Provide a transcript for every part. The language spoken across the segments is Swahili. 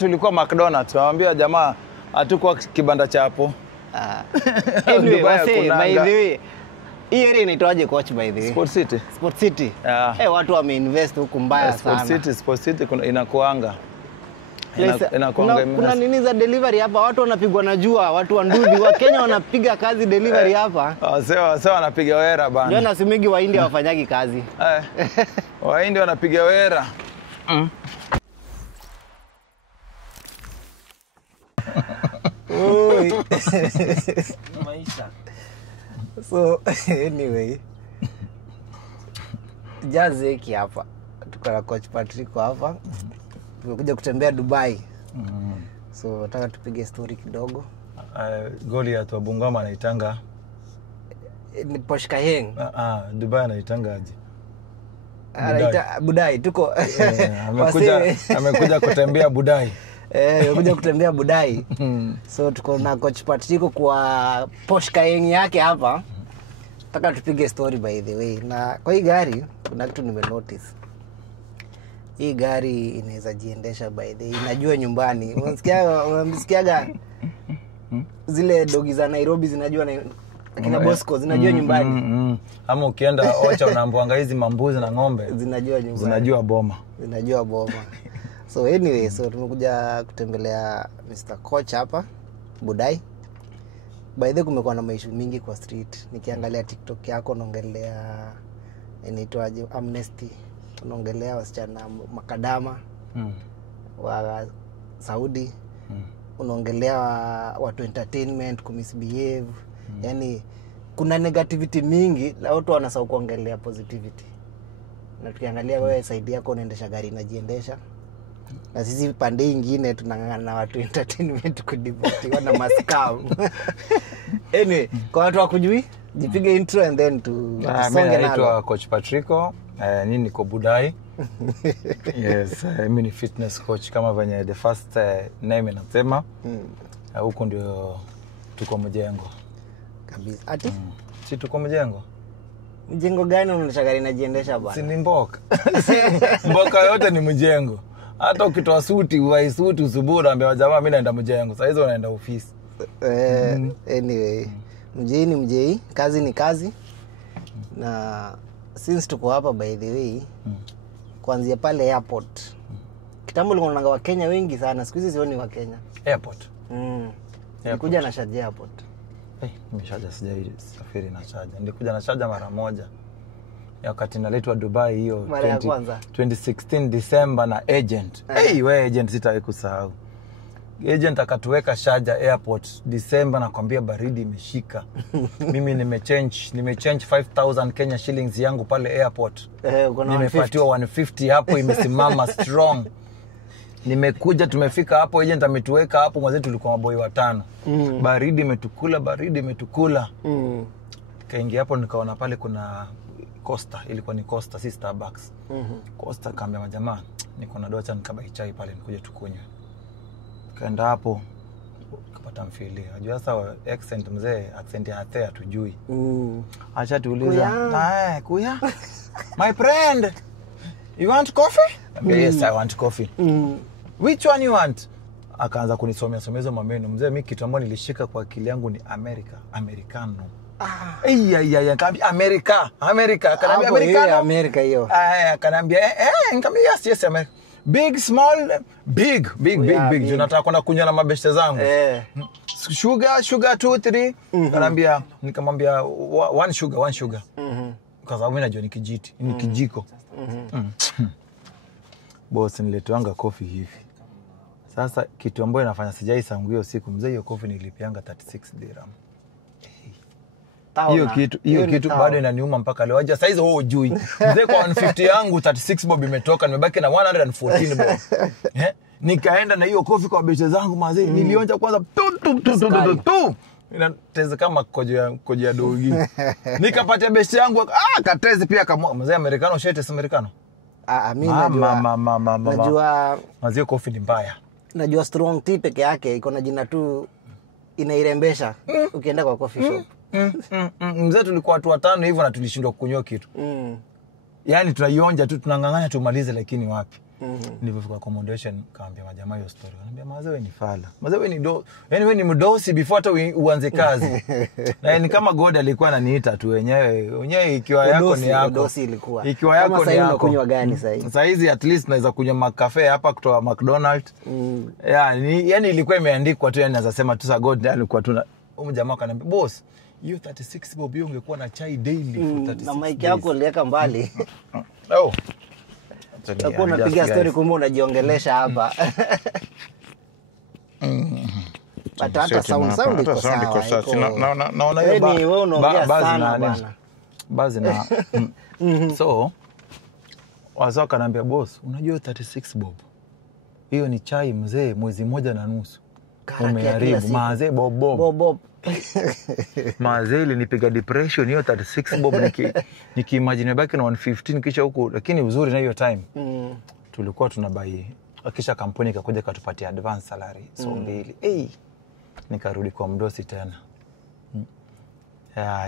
tulikuwa McDonald's. Waambia jamaa hatukuwa kibanda cha hapo. Anyway, by the way, hii area inaitwaje coach by the way? Sport City. Sport City. Yeah. Watu wameinvest huku mbaya sana. Sport City inakuanga. Kuna nini za delivery hapa? Watu wanapigwa na jua, watu wa Ndudhi wa Kenya wanapiga kazi delivery hapa. Sawa wanapiga wera bana. Ndio nasimigi wa India wafanyagi kazi. Wa India wanapiga wera. Maisha. So anyway, Jazeki hapa. Tuko na coach Patrick hapa. Tumekuja kutembea Dubai. So nataka tupige story kidogo. Goliath wa Bungoma anaitanga ni Poshkayeng. Dubai anaitanga aje? Budai tuko amekuja kutembea Budai. Amekuja kutembea Budai. So tuko na coach Patrick kwa Poshkayeng yake hapa. Nataka tupige story by the way. Na kwa hii gari kuna kitu nimenotice. Hii gari inaweza jiendesha by the way. Inajua nyumbani. Unasikiaga zile dogi za Nairobi zinajua na kina Bosco zinajua nyumbani. Ama ukienda Ocha unaambiwa hizi mambuzi na ng'ombe zinajua nyumbani. Zinajua boma. So anyway, so tumekuja kutembelea Mr. Coach hapa Budai. By the way, kumekuwa na maishu mingi kwa street. Nikiangalia TikTok yako unaongelea inaitwaje Amnesty. Unaongelea wasichana makadama wa Saudi. Unaongelea watu entertainment kumisbehave. Yani kuna negativity mingi, la watu wanasahau kuongelea positivity. Na tukiangalia wewe side yako unaendesha gari inajiendesha. Na sisi pande nyingine tunang'ang'ana na watu entertainment kudivotiwa na mascam. Anyway, kwa watu wakujui, jipige intro and then tusonge nalo. Naitwa Coach Patrico, nini niko Budai. Yes, mimi ni fitness coach kama venye the first name inasema. Huko ndio tuko Mjengo. Kabisa. Ati? Si tuko Mjengo. Mjengo gani unaendesha gari inajiendesha bwana? Si ni Mboka. Mboka yote ni Mjengo. Hata ukitoa suti, uvai suti usubura ambaye jamaa mimi naenda Mjengo. Sasa hizo naenda ofisi. Anyway, mjei, kazi ni kazi. Na since tuko hapa by the way, kuanzia pale airport. Kitambo ulikuwa unaanga wa Kenya wengi sana, siku hizi sioni wa Kenya. Airport. Nilikuja na Sharjah airport. Nimeshaja sijai safiri na Sharjah. Nilikuja na Sharjah mara moja. Ya wakati naletwa Dubai hiyo 2016 December na agent. We agent sitawahi kusahau. Agent akatuweka Sharjah airport December, nakwambia baridi imeshika. Mimi nimechange 5000 Kenya shillings yangu pale airport. Nimepatiwa 150 hapo imesimama strong. Nimekuja tumefika hapo, agent ametuweka hapo, mwanzo tulikuwa maboy watano. Baridi imetukula. Kaingia hapo nikaona pale kuna Costa, ilikuwa ni Costa si Starbucks. Costa kaambia majamaa, niko na docha nikabai chai pale nikuje tukunywe. Kaenda hapo kupata mfili. Unajua sasa accent mzee, accent ya Athea tujui. Acha tuuliza, kuya. My friend, you want coffee? Yes, I want coffee. Which one you want? Akaanza kunisomea somezo mameno. Mzee mimi kitu ambacho nilishika kwa akili yangu ni Americano. Kaambia America. Akaniambia Americano. America hiyo. Akaniambia nikamwambia yes America. Big small big. Tunataka kwenda kunywa na mabeshte zangu. Sugar 2 3. Nikamwambia one sugar. Kwa sababu mimi najua ni kijiti, ni kijiko. Boss niletwanga coffee hivi. Sasa kitu ambacho inafanya sijai sangu hiyo siku, mzee hiyo coffee nilipianga 36 dirham. Hiyo kitu bado inaniuma mpaka leo. Aje saizi wewe hujui. Mzee kwa 150 yangu 36 bob imetoka, nimebaki na 114 bob. Nikaenda na hiyo coffee kwa beshe zangu mazee. Nilionja kwanza tu. Inateza kama koje ya dogi. Nikapatia beshe yangu katezi pia kama mzee Americano shete Americano. Mimi najua mazee coffee ni mbaya. Najua strong tea peke yake iko na jina tu inairembesha ukienda kwa coffee shop. Mzee tulikuwa watu watano hivyo na tulishindwa kunywa kitu. Yaani tunaionja tu tunangangana tumalize lakini wapi. Nilipofika accommodation kaambia majamaa hiyo story. Anambia mazewe ni fala. Mazewe ni yani wewe ni mdosi before hata uanze kazi. Na ni kama God alikuwa ananiita tu wenyewe ikiwa yako ni yako. Mdosi ilikuwa. Ikiwa yako ni yako. Kama kunywa gani sasa? Sasa hizi at least naweza kunywa makafe hapa kutoka McDonald's. Yani ilikuwa imeandikwa tu, yani naweza sema tu sa God alikuwa tu jamaa akaniambia boss, hiyo 36 bob hiyo ungekuwa na chai daily for 36 na mic yako uliweka mbali. Oh. Hapo unapiga story kumbe unajiongelesha hapa. Hata sound iko sawa. Naona hiyo wewe unaongea sana bana. Bazi na so wazao kanambia boss, unajua 36 bob hiyo ni chai mzee mwezi moja na nusu. Umeharibu mazee bob. Mazee ilinipiga depression hiyo 36 bob nikiimagine baki na 115 kisha huko, lakini uzuri na hiyo time tulikuwa tunabai, kisha kampuni ikakuja katupatia advance salary so mbili. Nikarudi kwa mdosi tena.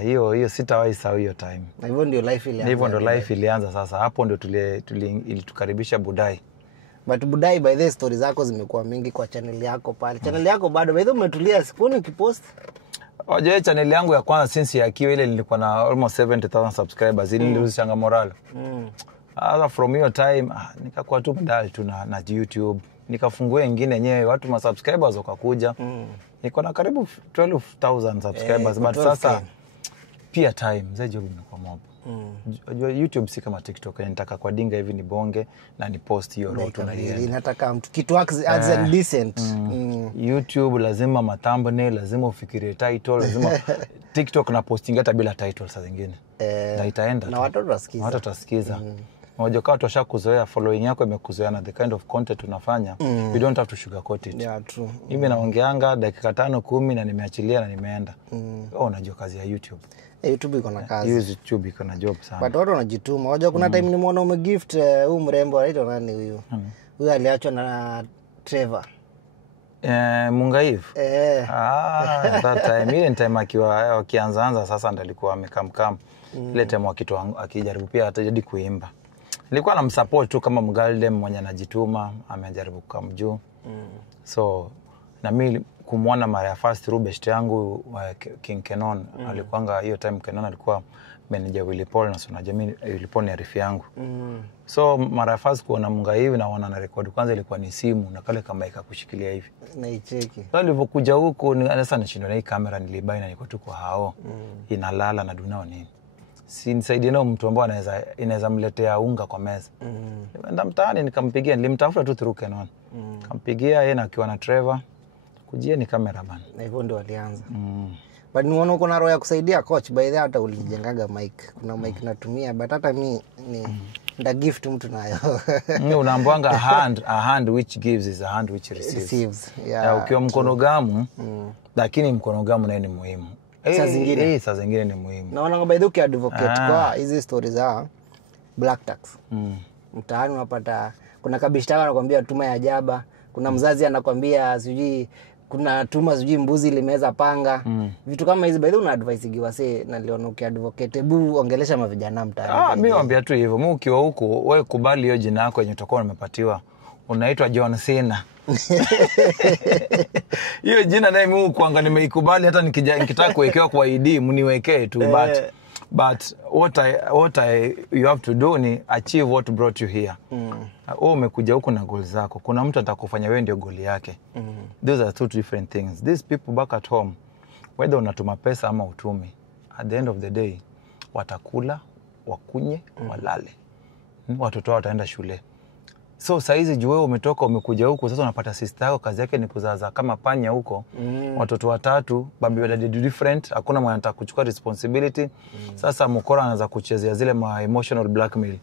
Hiyo sitawahi sahau hiyo time. Na hivyo ndio life ilianza sasa. Hapo ndio ilitukaribisha Budai. But Budai, by the stories zako zimekuwa mingi kwa channel yako pale. Channel yako bado by the umetulia, sikuoni ukipost. Oje, channel yangu ya kwanza since ya kiwa ile nilikuwa na almost 70,000 subscribers. Ili nilirudisha morale. Sasa from your time nikakuwa tu badal tu na YouTube. Nikafungua nyingine yenyewe watu ma subscribers wakakuja. Niko na karibu 12,000 subscribers but sasa pia time job imekuwa mob. Unajua YouTube si kama TikTok, nataka kwa dinga hivi ni bonge na ni post hiyo roto na yeye. Inataka mtu kitu as and decent. YouTube lazima thumbnail, lazima ufikirie title, lazima TikTok na posting hata bila title saa zingine. Na itaenda. Na watu watasikiza. Unajua kama tushakuzoea, following yako imekuzoea na the kind of content unafanya, you don't have to sugarcoat it. Yeah, true. Mimi naongeanga dakika 5-10 na nimeachilia na nimeenda. Unajua kazi ya YouTube. YouTube iko na kazi. YouTube iko na job sana. But watu wanajituma. Unajua kuna time nimeona umegift huyu mrembo anaitwa nani huyu? Huyu aliachwa na Trevor. Mungaivu. That time ile time akianza sasa ndo alikuwa amekamkam. Ile time akijaribu pia hata jadi kuimba. Nilikuwa namsupport tu kama mgaldem mwenye anajituma, amejaribu kumjuu. So na mimi kumuona mara ya first Rubest yangu King Kenon, alikuanga hiyo time Kenon alikuwa manager Willy Paul na so najamii Willy Paul ni arifi yangu. So mara ya first kuona munga hivi na wana record kwanza ilikuwa ni simu na kale kama ikakushikilia hivi. Na icheki. So nilipokuja huko sasa nishindo na hii kamera nilibai na niko tu kwa hao. Inalala na dunao nini. Si nisaidie nao mtu ambaye inaweza mletea unga kwa meza. Nenda mtaani nikampigia, nilimtafuta tu through Kenon. Kampigia yeye na akiwa na Trevor. Kujia ni kamera bana. Na hivyo ndio walianza. But niona uko na roho ya kusaidia coach, by the way hata ulijengaga mic. Kuna mic natumia but hata mimi ni nda gift mtu nayo. Unaambiwanga a hand which gives is a hand which receives. Yeah. Ukiwa mkono gamu, lakini mkono gamu naye ni muhimu. Saa zingine ni muhimu. Naona by the way advocate kwa hizi stories za black tax. Mtaani unapata kuna kabishtaka anakuambia tuma ya jaba, kuna mzazi anakuambia sijui kuna tuma sijui mbuzi limeza panga. Vitu kama hizi by the way una advice giwase na Leon ukiadvocate hebu ongelesha mavijana mtaani. Mimi naambia tu hivyo, mimi ukiwa huko wewe kubali hiyo jina yako yenye utakuwa umepatiwa. Unaitwa John Cena. Hiyo jina naye mimi kuanga nimeikubali hata nikitaka kuwekewa kwa ID mniwekee tu but what you have to do ni achieve what brought you here. Wewe umekuja huko na goals zako. Kuna mtu atakufanya wewe ndio goal yake. Those are two different things. These people back at home, whether unatuma pesa ama utumi, at the end of the day watakula, wakunye, walale. Watoto wao wataenda shule. So saizi juu wewe umetoka umekuja huko sasa unapata sister yako kazi yake ni kuzaza kama panya huko. Watoto watatu, babi wala different, hakuna mwenye anataka kuchukua responsibility. Sasa mkora anaanza kuchezea zile ma emotional blackmail.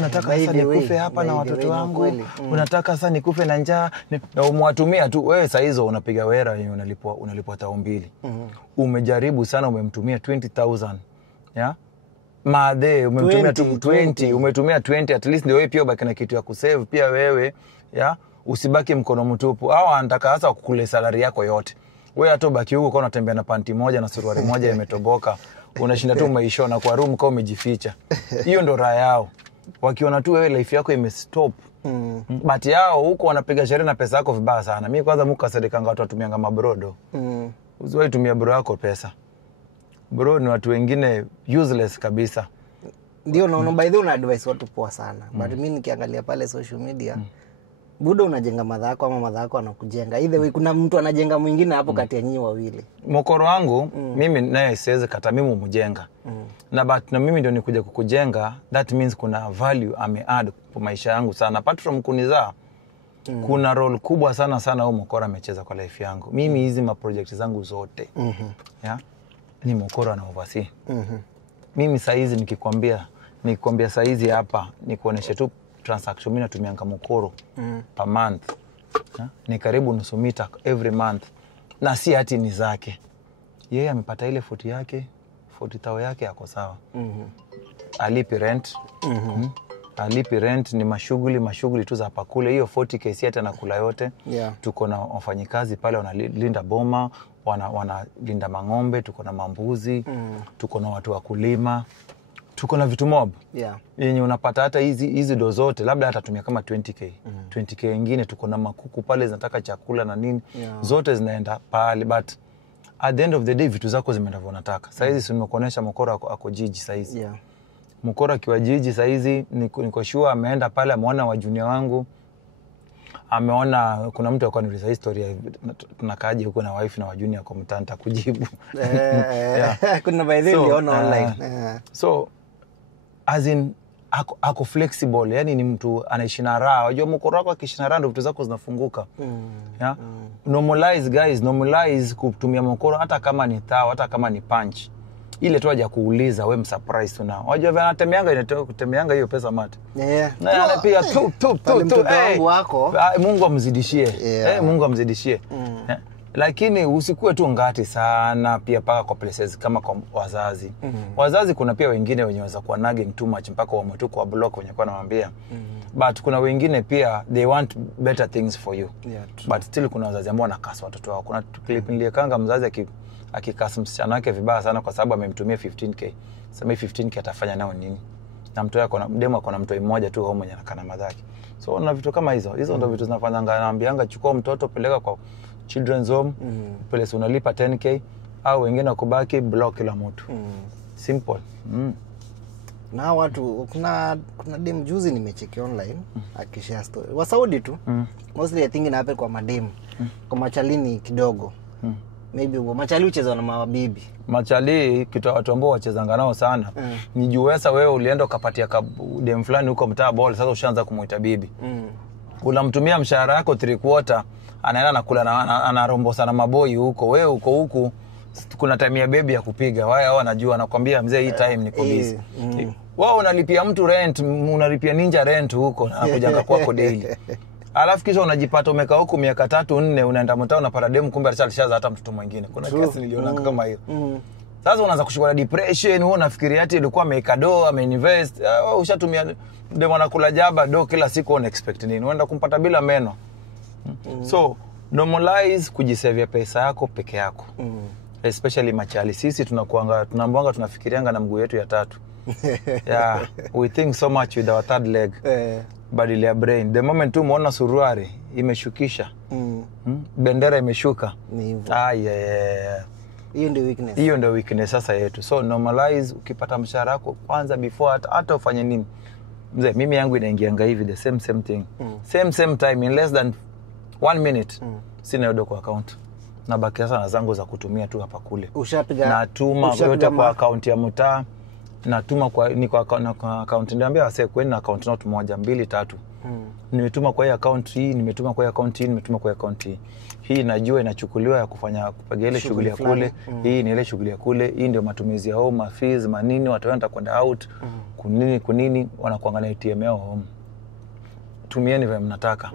Nataka sasa nikufe hapa na watoto wangu. Unataka sasa nikufe na njaa na umwatumia tu. Wewe saa hizo unapiga wera yenye unalipwa tao mbili. Umejaribu sana umemtumia 20,000. Yeah? Maade umemtumia 20, umetumia 20 at least ndio wewe pia baki na kitu ya kusave pia wewe, ya usibaki mkono mtupu. Hao anataka hasa kukule salary yako yote. Wewe hata baki huko kwa unatembea na panti moja na suruali moja imetoboka, unashinda tu umeishona kwa room kama umejificha. Hiyo ndo raha yao. Wakiona tu wewe life yako imestop, But yao huko wanapiga sherehe na pesa yako vibaya sana. Mimi kwanza mukasirikanga watu watumianga mabrodo. Usiwahi tumia bro yako pesa. Bro ni watu wengine useless kabisa. Ndio naona by the way una advice watu poa sana. But mimi nikiangalia pale social media budo unajenga madhako ama madhako anakujenga. Either way kuna mtu anajenga mwingine hapo kati ya nyinyi wawili. Mokoro wangu mimi naye siwezi kata mimi umjenga. Na but na mimi ndio nikuja kukujenga, that means kuna value ame add kwa maisha yangu sana. Apart from kunizaa kuna role kubwa sana huyo Mokoro amecheza kwa life yangu. Mimi hizi ma project zangu zote. Yeah. Ni Mokoro na oversee. Mimi saizi nikikwambia saizi hapa nikuoneshe tu transaction mimi natumianga Mokoro per month. Ni karibu nusu mita every month. Na si hati ni zake. Yeye amepata ile 40 yake, 40,000 yake yako sawa. Alipi rent. Alipi rent ni mashughuli tu za hapa kule. Hiyo 40k si hata nakula yote. Tuko na wafanyikazi pale wanalinda boma, wanalinda mang'ombe, tuko na mambuzi, tuko na watu wa kulima. Tuko na vitu mob. Yenye unapata hata hizi do zote labda hata tumia kama 20k. 20k nyingine tuko na makuku pale zinataka chakula na nini. Zote zinaenda pale but at the end of the day vitu zako zimeenda unataka. Saizi si nimekuonesha Mokoro ako jiji saizi. Mokoro akiwa jiji saizi niko sure ameenda pale ameona wa junior wangu. Ameona kuna mtu akaniuliza historia tunakaaje huko na wife na wa junior kwa mtanta kujibu. Kuna by the way uliona online. So as in ako flexible, yani ni mtu anaishi na raha. Unajua Mokoro wako akiishi na raha ndio vitu zako zinafunguka. Normalize guys, normalize kutumia Mokoro hata kama ni thao, hata kama ni punch. Ile tu haja kuuliza wewe msurprise tu nao. Unajua vile anatemeanga hiyo pesa mate. Na anapiga tu. Wako. Mungu amzidishie. Mungu amzidishie. Lakini usikue tu ngati sana pia paka kwa places kama kwa wazazi. Wazazi kuna pia wengine wenye waweza kuwa nagging too much mpaka wametu kwa block wenye kwa nawaambia. But kuna wengine pia they want better things for you. But still kuna wazazi ambao wanakasa watoto wao. Kuna clip niliyekanga mzazi akikasa msichana wake vibaya sana kwa sababu amemtumia 15k. Sema 15k atafanya nao nini? Na mtoto wako na demo ako na mtoto mmoja tu au mwenye anakana madhaki. So na vitu kama hizo ndio vitu zinafanyanga naambianga chukua mtoto peleka kwa children's home, pale unalipa 10k au wengine wakubaki block kila mtu. Simple. Na watu kuna dem juzi nimecheki online akishare story. Wa Saudi tu. Mostly I think inape kwa madem. Kwa machalini kidogo. Maybe machali ucheza na mabibi. Machali kitu watu ambao wachezanga nao sana. Ni juwesa wewe ulienda ukapatia dem fulani huko mtaa ball sasa ushaanza kumuita bibi. Unamtumia mshahara wako 3/4 anaenda nakula na anarombo sana maboi huko. Wewe uko huku kuna time ya baby ya kupiga. Wao wanajua anakuambia mzee hii time niko busy. Wao unalipia mtu rent, unalipia ninja rent huko na anakujanga kwako daily. Alafu kisha unajipata umekaa huko miaka 3-4 unaenda mtaa unapata demu kumbe alishaza hata mtoto mwingine. Kuna kesi niliona kama hiyo. Sasa unaanza kushikwa na depression, wewe unafikiria ati ilikuwa ameweka doa, ameinvest, ushatumia demu anakula jaba do kila siku una expect nini? Unaenda kumpata bila meno. So normalize kujisavia pesa yako peke yako. Especially machali sisi tunaambianga tunafikirianga na mguu yetu ya tatu. We think so much with our third leg. Badili ya brain. The moment tu umeona suruari imeshukisha. Bendera imeshuka. Ni hivyo. Hiyo ndio weakness sasa yetu. So normalize ukipata mshahara wako kwanza before hata ufanye nini. Mzee mimi yangu inaingianga hivi the same thing. Same time in less than 1 minute. Sina yodo kwa account. Na baki sasa na zangu za kutumia tu hapa kule. Natuma yote kwa account ya mtaa. Natuma kwa account ndio wase kwenda na account note 1 2 3. Nimetuma kwa hii account hii, nimetuma kwa hii account hii, nimetuma kwa hii account hii. Hii najua inachukuliwa ya kufanya kupiga ile shughuli ya kule. Hii ni ile shughuli ya kule. Hii ndio matumizi ya home, fees, manini watu wanaenda kwenda out. Kunini wanakuangalia ATM yao home. Tumieni vile mnataka.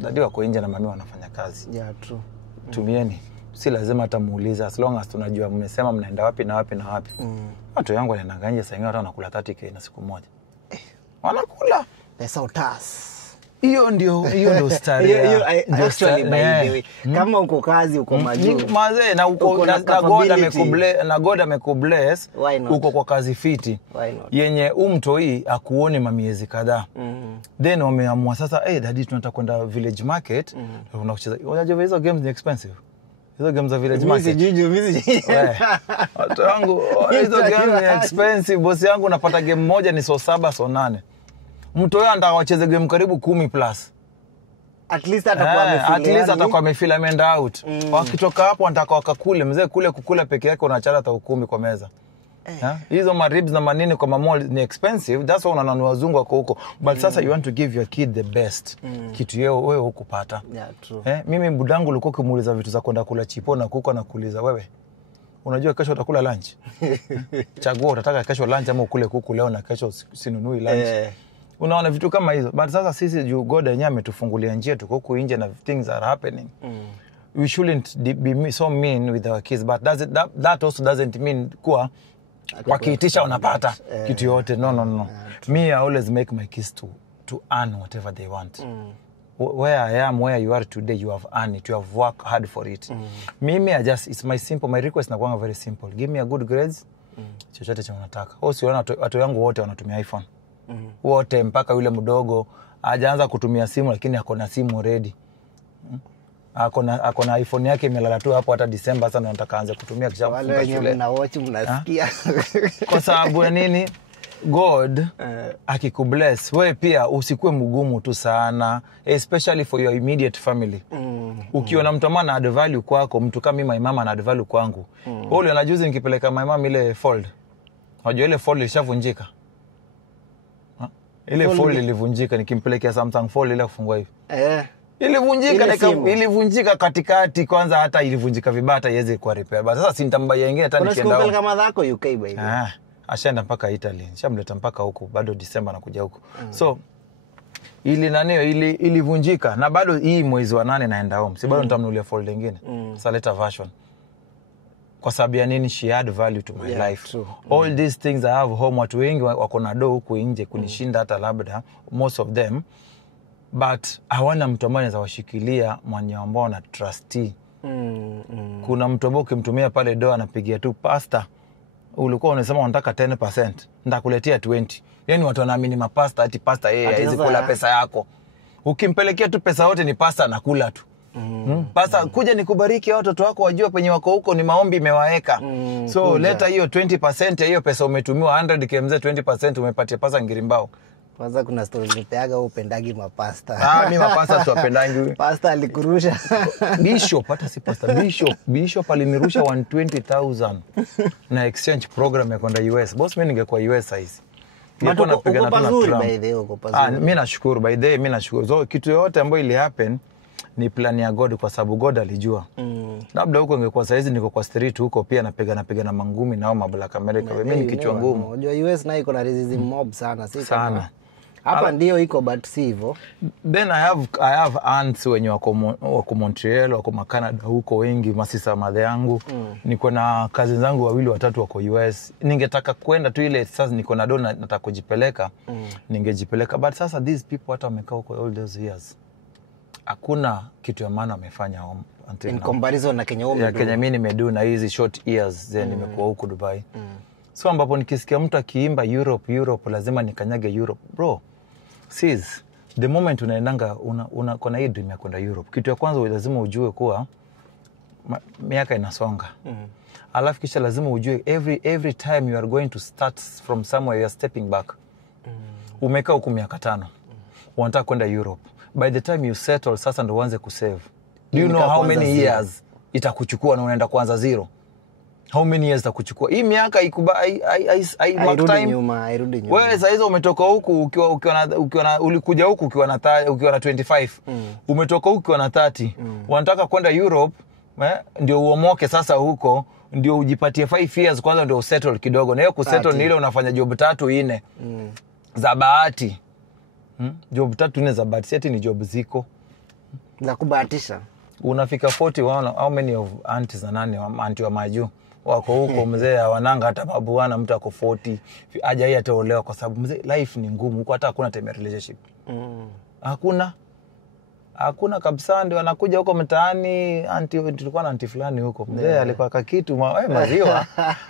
Dadi wako nje na mami wanafanya kazi. True. Tumieni. Si lazima hata muulize as long as tunajua mmesema mnaenda wapi na wapi na wapi. Watu yangu wanaenda nje sasa watu wanakula 30k na siku moja. Wanakula pesa utas. hiyo ndio starehe. Actually by the way, kama uko kazi uko majuu. Mazee na uko na God amekubless, uko kwa kazi fiti. Yenye umtoi akuone mamiezi kadhaa. Then wameamua sasa, daddy tunataka kwenda village market, unacheza. Unajua hizo games ni expensive. Hizo games za village market. Mimi watu wangu hizo games ni expensive. Boss yangu unapata game moja ni so 7 so 8. Mtu yeye anataka wacheze game karibu 10 plus. At least atakuwa amefeel ameenda out. Wakitoka hapo wanataka wakakule, mzee kule kukula peke yake unachara hata 10 kwa meza. Hizo maribs na manini kwa mamall ni expensive. That's why unanunua wazungu wako huko. But sasa you want to give your kid the best. Kitu yeo wewe hukupata. Yeah, true. Mimi budangu ulikuwa ukimuuliza vitu za kwenda kula chipo na kuko na kuuliza wewe. Unajua kesho utakula lunch? Chagua utataka kesho lunch ama ukule kuku leo na kesho usinunui lunch. Unaona vitu kama hizo. But sasa sisi juu God yenyewe ametufungulia njia tuko huko nje na things are happening. We shouldn't be so mean with our kids, but that also doesn't mean kuwa wakiitisha unapata kitu yote. No. Me I always make my kids to earn whatever they want. Where I am, where you are today, you have earned it. You have worked hard for it. Mimi it's my request na kuanga very simple. Give me a good grades. Chochote cha unataka. Usiona watu wangu wote wanatumia iPhone. Wote mpaka yule mdogo hajaanza kutumia simu lakini ako na simu ready. Ako na iPhone yake imelala tu hapo hata December sasa nataka aanze kutumia kisha kufunga shule. Wale mna watch mnasikia. Kwa sababu ya nini? God akikubless wewe pia usikue mgumu tu sana, especially for your immediate family. Ukiona mtu amana add value kwako, mtu kama mimi my mama ana add value kwangu. Wewe unajuzi nikipeleka my mama ile fold. Unajua ile fold ilishavunjika. Ile fold ilivunjika nikimpelekea Samsung fold ile kufungua hivi. Ilivunjika katikati kwanza, hata ilivunjika vibata iweze kuwa repair. But sasa sintambaia nyingine hata nikienda. Unasikia kama zako UK by the way. Ashaenda mpaka Italy. Shamleta mpaka huko bado December nakuja huko. So ilivunjika na bado hii mwezi wa 8 naenda home. Si bado nitamnunulia fold nyingine. Sasa leta version. Kwa sababu ya nini? She add value to my life. True. All these things I have home, watu wengi wako na do huko nje kunishinda hata labda most of them. But hawana mtu ambaye anaweza washikilia mwenye ambao na trustee. Kuna mtu ambaye ukimtumia pale do anapigia tu pasta. Ulikuwa unasema unataka 10%, nitakuletea 20. Yaani watu wanaamini mapasta ati pasta yeye haiwezi kula pesa yako. Ukimpelekea tu pesa yote ni pasta anakula tu. Pasta kuja nikubariki watoto wako wajue penye wako huko ni maombi imewaweka. So leta hiyo 20% ya hiyo pesa umetumiwa 100 kmz 20% umepatia pasta ngirimbao. Kwanza kuna story nipeaga upendagi mapasta. Mimi mapasta siwapendangi. Pasta alikurusha. Bishop hata si pasta, Bishop alinirusha 120,000 na exchange program ya kwenda US. Boss mimi ningekuwa US size. Mato napigana na Trump. Mimi nashukuru by the way, mimi nashukuru. So kitu yote ambayo ili happen ni plan ya God kwa sababu God alijua. Labda huko ingekuwa saizi niko kwa street huko pia napigana mangumi nao mablack America. Mimi ni kichwa ngumu. Unajua US nayo iko na racism mob sana, si sana. Hapa ndio iko but si hivyo. Then I have aunts wenye wako Montreal, wako Canada huko wengi, masisa madhe yangu. Niko na kazi zangu 2 3 wako US. Ningetaka kwenda tu ile sasa niko na dona nataka kujipeleka. Ningejipeleka but sasa these people hata wamekaa huko all those years. Hakuna kitu ya maana wamefanya home until in comparison na Kenya ya Kenya mimi nimedu na hizi short years then nimekuwa huko Dubai. So ambapo nikisikia mtu akiimba Europe lazima nikanyage Europe. Bro, sis, the moment unaendanga kuna hii dream ya kwenda Europe. Kitu ya kwanza lazima ujue kuwa miaka inasonga. Alafu kisha lazima ujue every time you are going to start from somewhere you are stepping back. Umekaa huko miaka 5. Unataka kwenda Europe. By the time you settle sasa ndo uanze kusave. Do you know how many years itakuchukua na unaenda kuanza zero? How many years itakuchukua? Hii miaka hairudi nyuma. Wewe sasa hizo umetoka huku ukiwa ulikuja huku ukiwa na 25. Umetoka huku ukiwa na 30. Unataka kwenda Europe, ndio uomoke sasa huko, ndio ujipatie 5 years kwanza ndio usettle kidogo. Na hiyo kusettle ni ile unafanya job 3 4 za bahati. Job 3 4 za bahati, eti ni job ziko za kubahatisha. Unafika 40 how many of aunties na nani auntie wa maju wako huko mzee hawananga hata babuana mtu ako 40 haja hii ataolewa kwa sababu mzee life ni ngumu huko hata hakuna time relationship. Hakuna kabisa. Ndio anakuja huko mtaani, tulikuwa na anti fulani huko. Mzee alikuwa kakitu maziwa.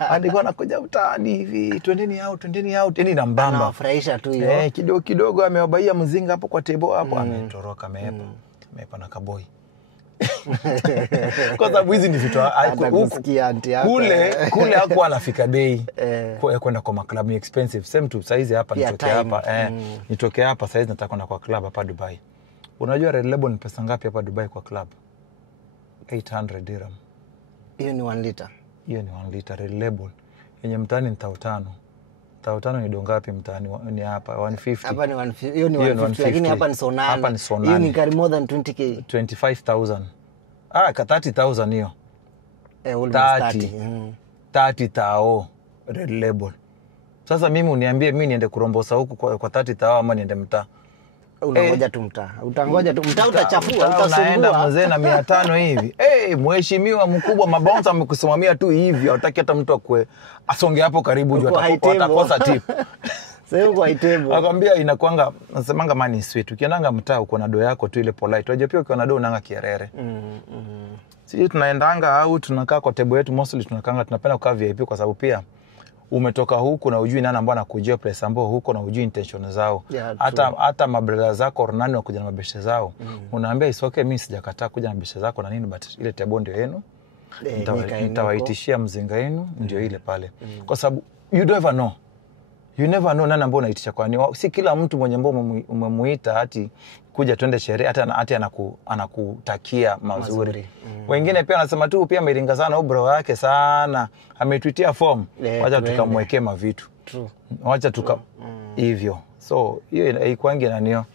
Alikuwa anakuja mtaani hivi, twendeni out, yani na mbamba. Anawafurahisha tu hiyo. Kidogo amewabaia mzinga hapo kwa table hapo, ametoroka mepa na kaboi. Kwa sababu hizi ni vitu kule hakuwa anafika bei kwenda kwa maklabu ni expensive. Same tu saizi hapa nitoke hapa saizi nataka kwenda kwa club hapa Dubai. Unajua Red Label ni pesa ngapi hapa Dubai kwa club? 800 dirham. Hiyo ni 1 liter. Hiyo ni 1 liter Red Label. Yenye mtaani ni 5,000. 5,000 ni dongapi mtaani? Ni hapa 150. Hapa ni 150. Hiyo ni 150 lakini hapa ni sonani. Hapa ni sonani. Hiyo ni kari more than 20k. 25,000. Ka 30,000 hiyo. Almost 30. 30,000 Red Label. Sasa mimi uniambie mimi niende kurombosa huku kwa 30,000 ama niende mtaa? Unangoja tu mtaa. Utangoja tu mtaa, utachafua, utasumbua. Unaenda mzee na 500 hivi. Mheshimiwa mkubwa, mabouncer amekusimamia tu hivi, hutaki hata mtu asonge hapo karibu, juu atakosa tip. Sasa uko haitebo. Akwambia inakuanga, nasemanga money sweet. Ukiendanga mtaa uko na do yako tu ile polite. Unajua pia ukiwa na do unanga kierere. Sisi tunaendanga au tunakaa kwa table yetu, mostly tunapenda kukaa VIP kwa sababu pia umetoka huku na ujui nani ambao anakujia place ambao huko na ujui intention zao. Hata mabrother zako or nani wakuja na mabeshe zao. Unaambia it's okay, mimi sijakataa kuja na beshe zako na nini, but ile table ndio yenu. Nitawaitishia mzinga yenu ndio ile pale. Kwa sababu you never know nani ambao unaitisha kwani. Si kila mtu mwenye ambao umemuita hati kuja twende sherehe hata anakutakia mazuri. Wengine pia anasema tu pia ameiringa sana bro yake sana. Ametuitia form. Wacha tukamwekea mavitu. Wacha hivyo. So hiyo haikwangi nanio.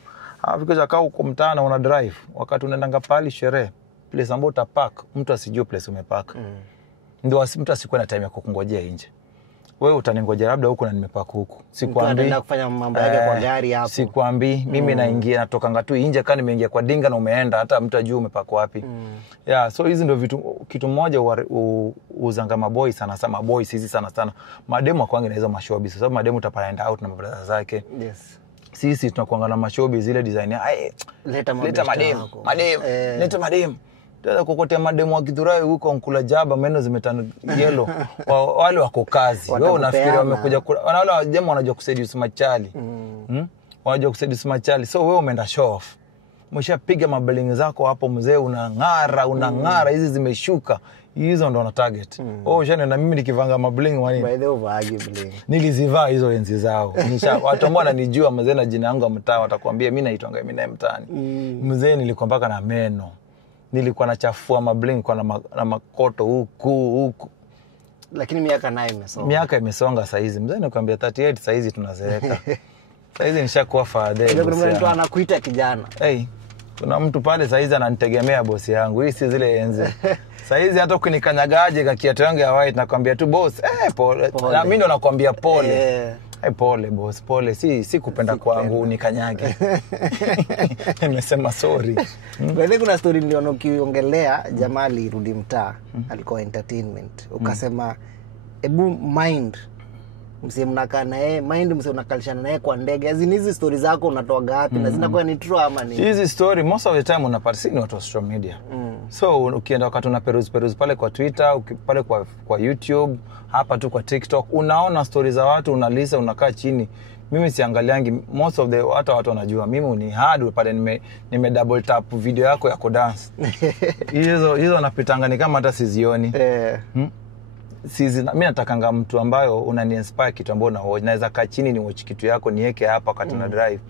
Afika kaa uko mtaana una drive wakati unaendanga pale sherehe. Place ambapo utapark, mtu asijue place umepark. Ndio mtu asikuwe na time ya kukungojea nje. Wewe utaningojea labda huko na nimepark huku. Sikwambii anaenda kufanya mambo yake kwa gari hapo. Sikwambii mimi naingia natokanga tu nje kama nimeingia kwa dinga na umeenda hata mtu ajue umepark wapi. So hizi ndio kitu moja uzanga maboy sana maboys hizi sana. Mademu kwangu na hizo mashobi sababu mademu utapanda out na mabrother zake. Sisi tunakuanga na mashobi zile design leta mademu. Leta mademu. Tena kokote mademu wa Githurai huko nkula jaba meno zimetano yellow. Wale wako kazi. Wewe unafikiri wamekuja wale wajema wanajua kuseduce machali. Wanajua kuseduce machali. So wewe umeenda show off. Umeshapiga mabelingi zako hapo mzee unang'ara hizi zimeshuka. Hizo ndo na target. Shani na mimi nikivanga mabling wani. By the way bling. Nilizivaa hizo enzi zao. Watu ambao wananijua mzee na jina yangu ya mtaa watakwambia mimi naitwanga mimi na mtaani. Mzee nilikuwa mpaka na meno. Nilikuwa nachafua mabling kwa na makoto huku. Lakini miaka nayo imesonga. Miaka imesonga saa hizi. Mzee nakwambia 38 saa hizi tunazeeka. Saa hizi nishakuwa father. Ile kuna mtu anakuita kijana. Kuna mtu pale saa hizi ananitegemea bosi yangu. Hii si zile enzi. Saa hizi hata ukinikanyagaje kwa kiatu yangu ya white nakwambia tu boss, pole. Na mimi ndo nakwambia pole. Pole boss, pole. Si kupenda kwangu unikanyage. Nimesema sorry. Wewe kuna story niliona ukiongelea jamaa alirudi mtaa, alikuwa entertainment. Ukasema ebu mind msee mnakaa naye, msee unakalishana naye kwa ndege. Hizi stories zako unatoa gapi na zinakuwa ni true ama ni? Hizi story most of the time unapata si ni watu wa social media. So ukienda wakati una peruse pale kwa Twitter, pale kwa YouTube, hapa tu kwa TikTok, unaona stories za watu, unalisa, unakaa chini. Mimi siangaliangi most of the watu wanajua mimi ni hard pale nime double tap video yako ya dance. Hizo napitanga ni kama hata sizioni. Mimi natakanga mtu ambayo unani-inspire kitu ambacho naweza kaa chini ni watch kitu yako niweke hapa wakati na drive.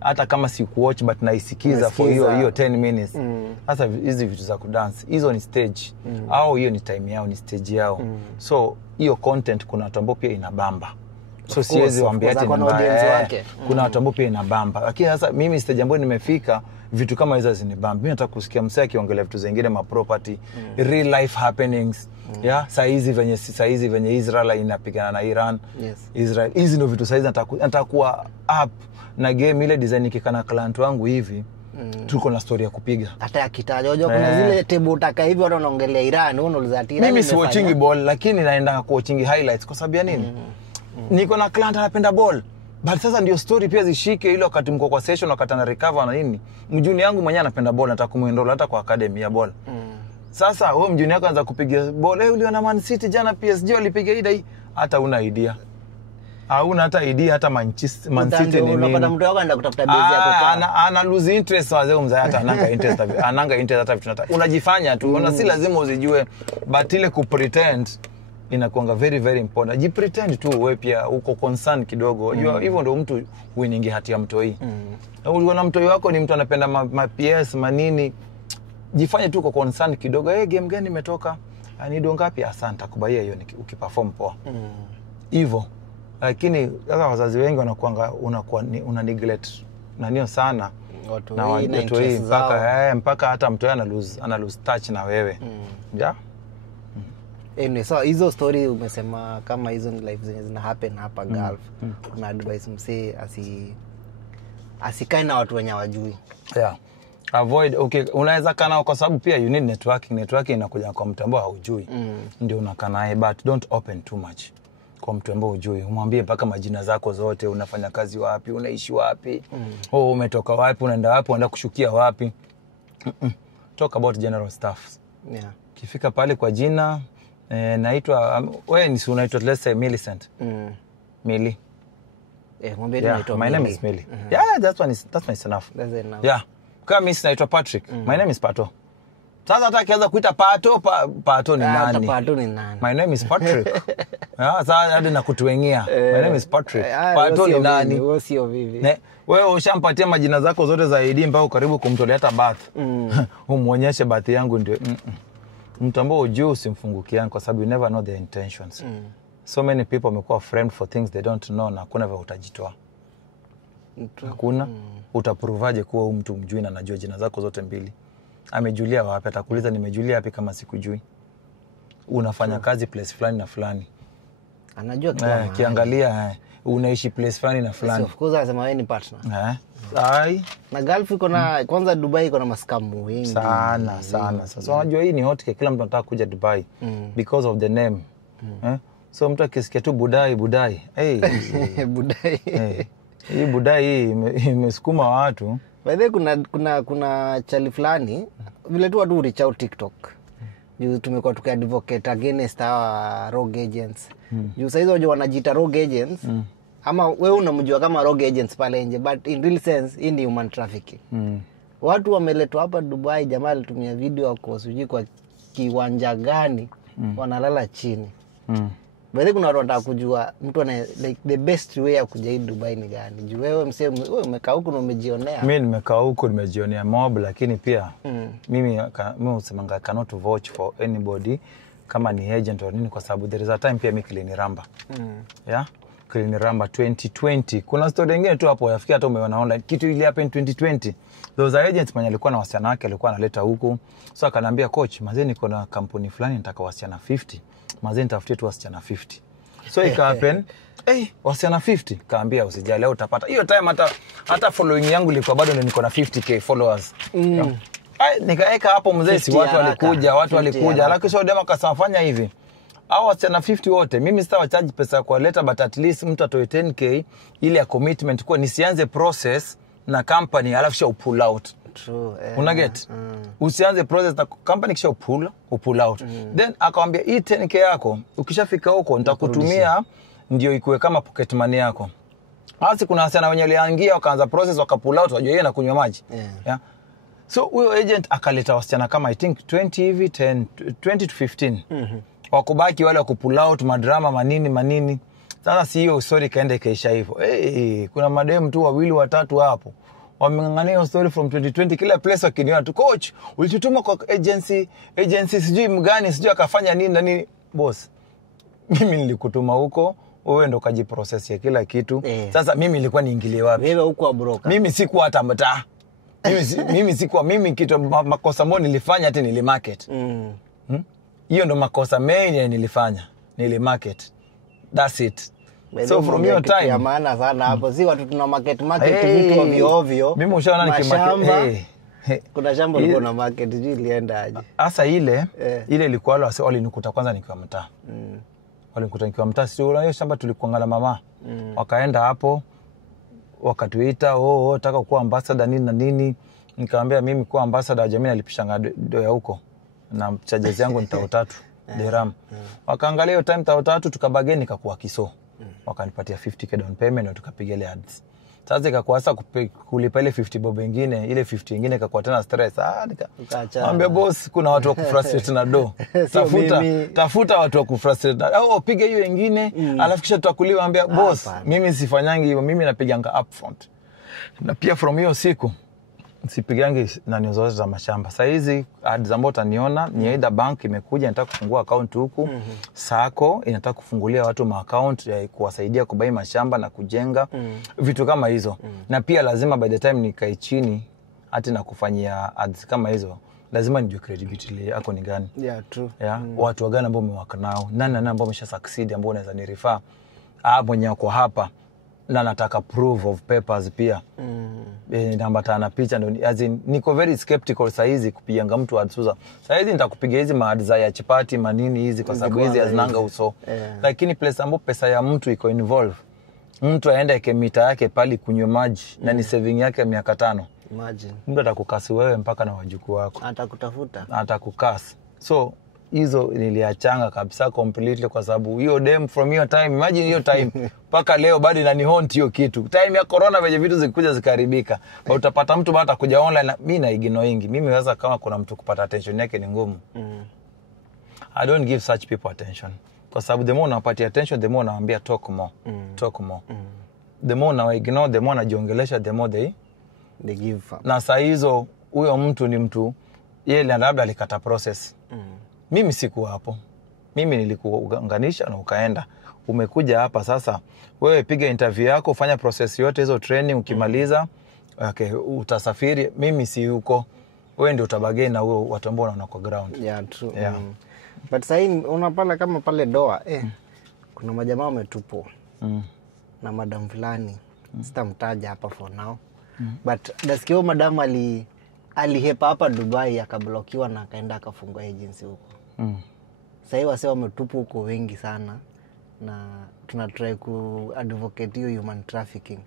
Hata kama si kuwatch but naisikiza for hiyo 10 minutes. Sasa hizi vitu za kudance hizo ni stage au hiyo ni time yao, ni stage yao. So hiyo content kuna watu ambao pia inabamba. So siwezi waambia ati ni mbaya. Kuna watu ambao pia inabamba. Lakini sasa mimi stage ambayo nimefika vitu kama hizo zinibamba. Mimi nataka kusikia msee akiongelea vitu zingine property, real life happenings. Saa hizi venye Israel inapigana na Iran. Israel hizi ndio vitu saa hizi nataka kuwa up na game ile design ikikana client wangu hivi. Tuko na story ya kupiga. Hata akitaja kuna zile table utaka hivi watu wanaongelea Iran, unauliza ati mimi si watching ball lakini naenda ku watching highlights kwa sababu ya nini? Niko na client anapenda ball. But sasa ndio story pia zishike ile wakati mko kwa session wakati ana recover na nini. Mjuni yangu mwenyewe anapenda bola, nataka kumuenroll hata kwa academy ya bola. Sasa wewe mjuni yako anza kupiga bola, uliona Man City jana PSG walipiga hii hata una idea. Hauna hata idea hata Man City ni nini. Unapata mtu wako anaenda kutafuta base ya kukaa. Ana lose interest wazee mzee hata ananga interest hata vitu nataka. Unajifanya tu. Una si lazima uzijue, but ile ku pretend inakuanga very very important. Jipretend tu wewe pia uko concern kidogo. Hivyo ndio mtu winning hati ya mtoi. Na uliona mtoi wako ni mtu anapenda ma PS manini. Jifanye tu uko concern kidogo. Game gani imetoka? Ni dongapi? Asante kubaia hiyo ukiperform poa. Hivyo. Lakini sasa wazazi wengi wanakuanga una neglect nanio sana watu na watu hii mpaka hata mtu ana lose touch na wewe. Ja? Anyway, so hizo story umesema kama hizo ni life zenye zina happen hapa Gulf. Una advice msee asikae na watu wenye hawajui. Yeah. Avoid, okay, unaweza kana kwa sababu pia you need networking. Networking inakuja kwa mtu ambao haujui. Ndio unakaa naye, but don't open too much. Kwa mtu ambao hujui, umwambie mpaka majina zako zote, unafanya kazi wapi, unaishi wapi, umetoka wapi, unaenda wapi, unaenda kushukia wapi. Talk about general stuff. Yeah. Kifika pale kwa jina, naitwa wewe ni unaitwa let's say Millicent. Mili. Mwambie naitwa my name is Mili. Yeah, that's enough. That's enough. Yeah. Kama mimi naitwa Patrick. My name is Pato. Sasa hata kianza kuita Pato ni nani? Pato ni nani? My name is Patrick. Sasa hadi nakutuengia. My name is Patrick. Pato ni nani? Wewe sio vivi. Wewe ushampatia majina zako zote za ID mpaka karibu kumtolea hata bath. Umuonyeshe bath yangu ndio. Mtu ambao hujui usimfungukiane kwa sababu you never know their intentions. So many people wamekuwa framed for things they don't know na kuna vile utajitoa. Hakuna. Utaprovaje kuwa huyu mtu mjui na anajua jina zako zote mbili? Amejulia wapi? Atakuuliza nimejulia wapi kama sikujui. Unafanya kazi place fulani na fulani. Anajua kila kiangalia unaishi place fulani na fulani. Of course anasema wewe ni partner. Ai. Na Gulf iko na kwanza Dubai iko na maskamu wengi. Sana. Sasa unajua hii ni hot kila mtu anataka kuja Dubai because of the name. So mtu akisikia tu Budai. Budai. Hii Budai hii imesukuma watu. By the way kuna chali fulani vile tu reach out TikTok. Juu tumekuwa tukiadvocate against our rogue agents. Juu sasa hizo wanajiita rogue agents. Ama wewe unamjua kama rogue agents pale nje, but in real sense hii ni human trafficking. Watu wameletwa hapa Dubai, jamaa alitumia video wako sijui kwa kiwanja gani wanalala chini. Bali kuna watu wanataka kujua mtu ana like the best way ya kuja Dubai ni gani. Juu wewe umekaa huko na umejionea. Mimi nimekaa huko nimejionea mob, lakini pia mimi usemanga cannot vouch for anybody kama ni agent or nini kwa sababu there is a time pia mimi Kiliniramba. Yeah? Kiliniramba 2020. Kuna story nyingine tu hapo yafikia hata umeona online kitu ile happen 2020. Those agents mwenye alikuwa na wasichana wake alikuwa analeta huku. So akaniambia coach, mazeni niko na kampuni fulani nataka wasichana 50. Mazeni tafutie tu wasichana 50. So ika happen, wasichana 50. Kaambia usijali leo utapata. Hiyo time hata following yangu ilikuwa bado niko na 50k followers. Nikaeka hapo mzee si watu walikuja. Alafu kisha dema kasafanya hivi. Hao wasichana 50 wote mimi sitawa charge pesa kwa leta, but at least mtu atoe 10k ile ya commitment kwa nisianze process na company alafu kisha pull out. True. Una get? Usianze process na company kisha pull out. Then akamwambia hii 10k yako ukishafika huko nitakutumia ndio ikuwe kama pocket money yako. Basi kuna wasichana wenye waliangia wakaanza process wakapull out, wajua yeye anakunywa maji. Yeah. So huyo agent akaleta wasichana kama I think 20 hivi 20 to 15. Wakubaki wale wakupull out madrama manini. Sasa si hiyo story kaenda ikaisha hivyo. Kuna madem tu wawili watatu hapo. Wamengangania story from 2020 kila place wakiniona tu coach ulitutuma kwa agency sijui mgani sijui akafanya nini na nini. Boss, mimi nilikutuma huko wewe ndo kajiprocess ya kila kitu. Sasa mimi nilikuwa niingilie wapi? Wewe huko broker. Mimi sikuwa hata mtaa. mimi kitu makosa mbona nilifanya hata nilimarket. Hiyo ndo makosa mengi nilifanya. Nilimarket. That's it. So from your time ya maana sana hapo si watu tuna market vitu ovyo. Mimi ushaona nikimarket. Kuna shamba liko na market juu ilienda aje. Sasa ile ilikuwa wale walinikuta kwanza nikiwa mtaa. Walinikuta nikiwa mtaa sio hiyo shamba tulikuangala mama. Wakaenda hapo wakatuita nataka kuwa ambassador nini na nini. Nikamwambia mimi kuwa ambassador jamii alipishanga do ya huko na charges yangu ni 3,000 dirham. Wakaangalia hiyo time 3,000 tukabageni nikakuwa kiso. Wakanipatia 50k down payment na tukapiga ile ads. Sasa ikakuwa sasa kulipa ile 50 bob nyingine, ile 50 nyingine ikakuwa tena stress. Nikamwambia boss kuna watu wa kufrustrate na do. Tafuta watu wa kufrustrate na piga hiyo nyingine alafu kisha tutakuliwa. Ambia boss mimi sifanyangi hivyo, mimi napiganga upfront. Na pia from hiyo siku sipigangi nani zote za mashamba. Sasa hizi ads ambazo utaniona ni either bank imekuja inataka kufungua account huku, Sako inataka kufungulia watu ma account ya kuwasaidia kubai mashamba na kujenga vitu kama hizo. Na pia lazima by the time nikae chini hata na kufanyia ads kama hizo, lazima nijue credibility yako ni gani. Yeah, true. Yeah, watu wagani ambao umewaka nao, nani ambao umesha succeed ambao unaweza ni refer mwenye wako hapa na nataka proof of papers pia. Naambatana picha ndio as in niko very skeptical saizi kupianga mtu ads. Saizi nitakupiga hizi maads ya chipati manini hizi kwa sababu hizi hazinanga uso. Lakini place ambapo pesa ya mtu iko involve, mtu aende kemita yake pali kunywa maji na ni saving yake miaka 5. Imagine Mtu atakukasi wewe mpaka na wajukuu wako. Atakukasi. So hizo niliachanga kabisa completely kwa sababu hiyo dem from hiyo time, imagine hiyo time mpaka leo bado inanihaunt hiyo kitu. Time ya corona venye vitu zikuja zikaribika. Kwa utapata mtu bado atakuja online, mimi na ignoringi. Mimi naweza kama kuna mtu kupata attention yake ni ngumu. I don't give such people attention. Kwa sababu the more unapatia attention, the more naambia talk more. Talk more. The more na ignore, the more najiongelesha, the more they give up. Na saa hizo huyo mtu ni mtu yeye labda alikata process. Mimi siku hapo. Mimi nilikuunganisha na ukaenda. Umekuja hapa sasa, wewe piga interview yako, fanya process yote hizo training, ukimaliza utasafiri. Mimi si huko. Wewe ndio utabageni na wewe watu ambao wanaona kwa ground. Yeah, true. Yeah. But sasa unapala kama pale doa kuna majamaa wametupo na madam fulani. Sitamtaja hapa for now. But nasikia madam alihepa hapa Dubai akablokiwa na akaenda akafungua agency huko. Sasa hivi wase wametupu huko wengi sana na tunatry ku advocate hiyo human trafficking.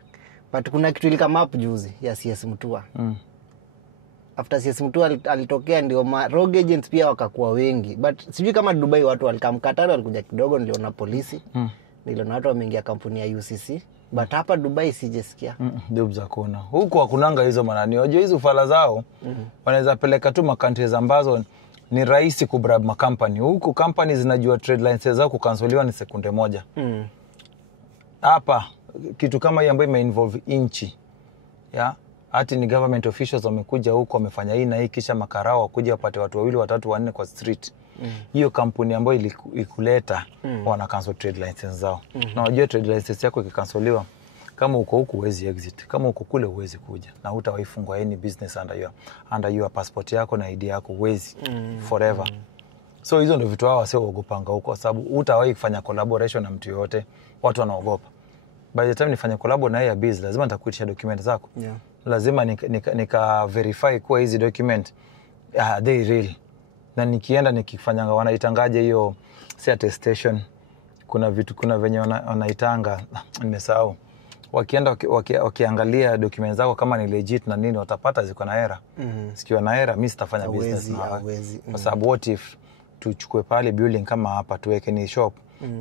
But kuna kitu ilikama hapo juzi ya CS Mutua. After CS Mutua alitokea ndio rogue agents pia wakakuwa wengi. But sijui kama Dubai watu walikamkatana walikuja kidogo, niliona polisi. Niliona watu wameingia kampuni ya UCC. But hapa Dubai sijasikia. Dubs hakuna. Huko hakunanga hizo manani. Wajua hizo ufala zao wanaweza peleka tu countries ambazo ni rahisi kugrab makampani. Huko companies zinajua trade licenses zao kukansoliwa ni sekunde moja. Hapa kitu kama hii ambayo imeinvolve inchi. Hati ni government officials wamekuja huko wamefanya hii na hii kisha makarao wakuja wapate watu 2, 3, 4 kwa street. Hiyo kampuni ambayo ikuleta wana cancel trade licenses zao. Na wajua trade licenses yako ikikansoliwa, kama uko huku huwezi exit, kama uko kule huwezi kuja na hutawaifungwa any business under your passport yako na ID yako huwezi forever. So hizo ndio vitu hao wasio ogopanga huko kwa sababu hutawahi kufanya collaboration na mtu yote, watu wanaogopa. By the time nifanye collab na ya biz lazima nitakuitisha document zako. Lazima nika verify kuwa hizi document they real. Na nikienda nikifanyanga wanaitangaje hiyo attestation, kuna vitu kuna venye wanaitanga nimesahau. Wakienda wakiangalia documents zako kama ni legit na nini watapata ziko na error. Sikiwa na error mimi sitafanya business na kwa sababu what if tuchukue pale building kama hapa tuweke ni shop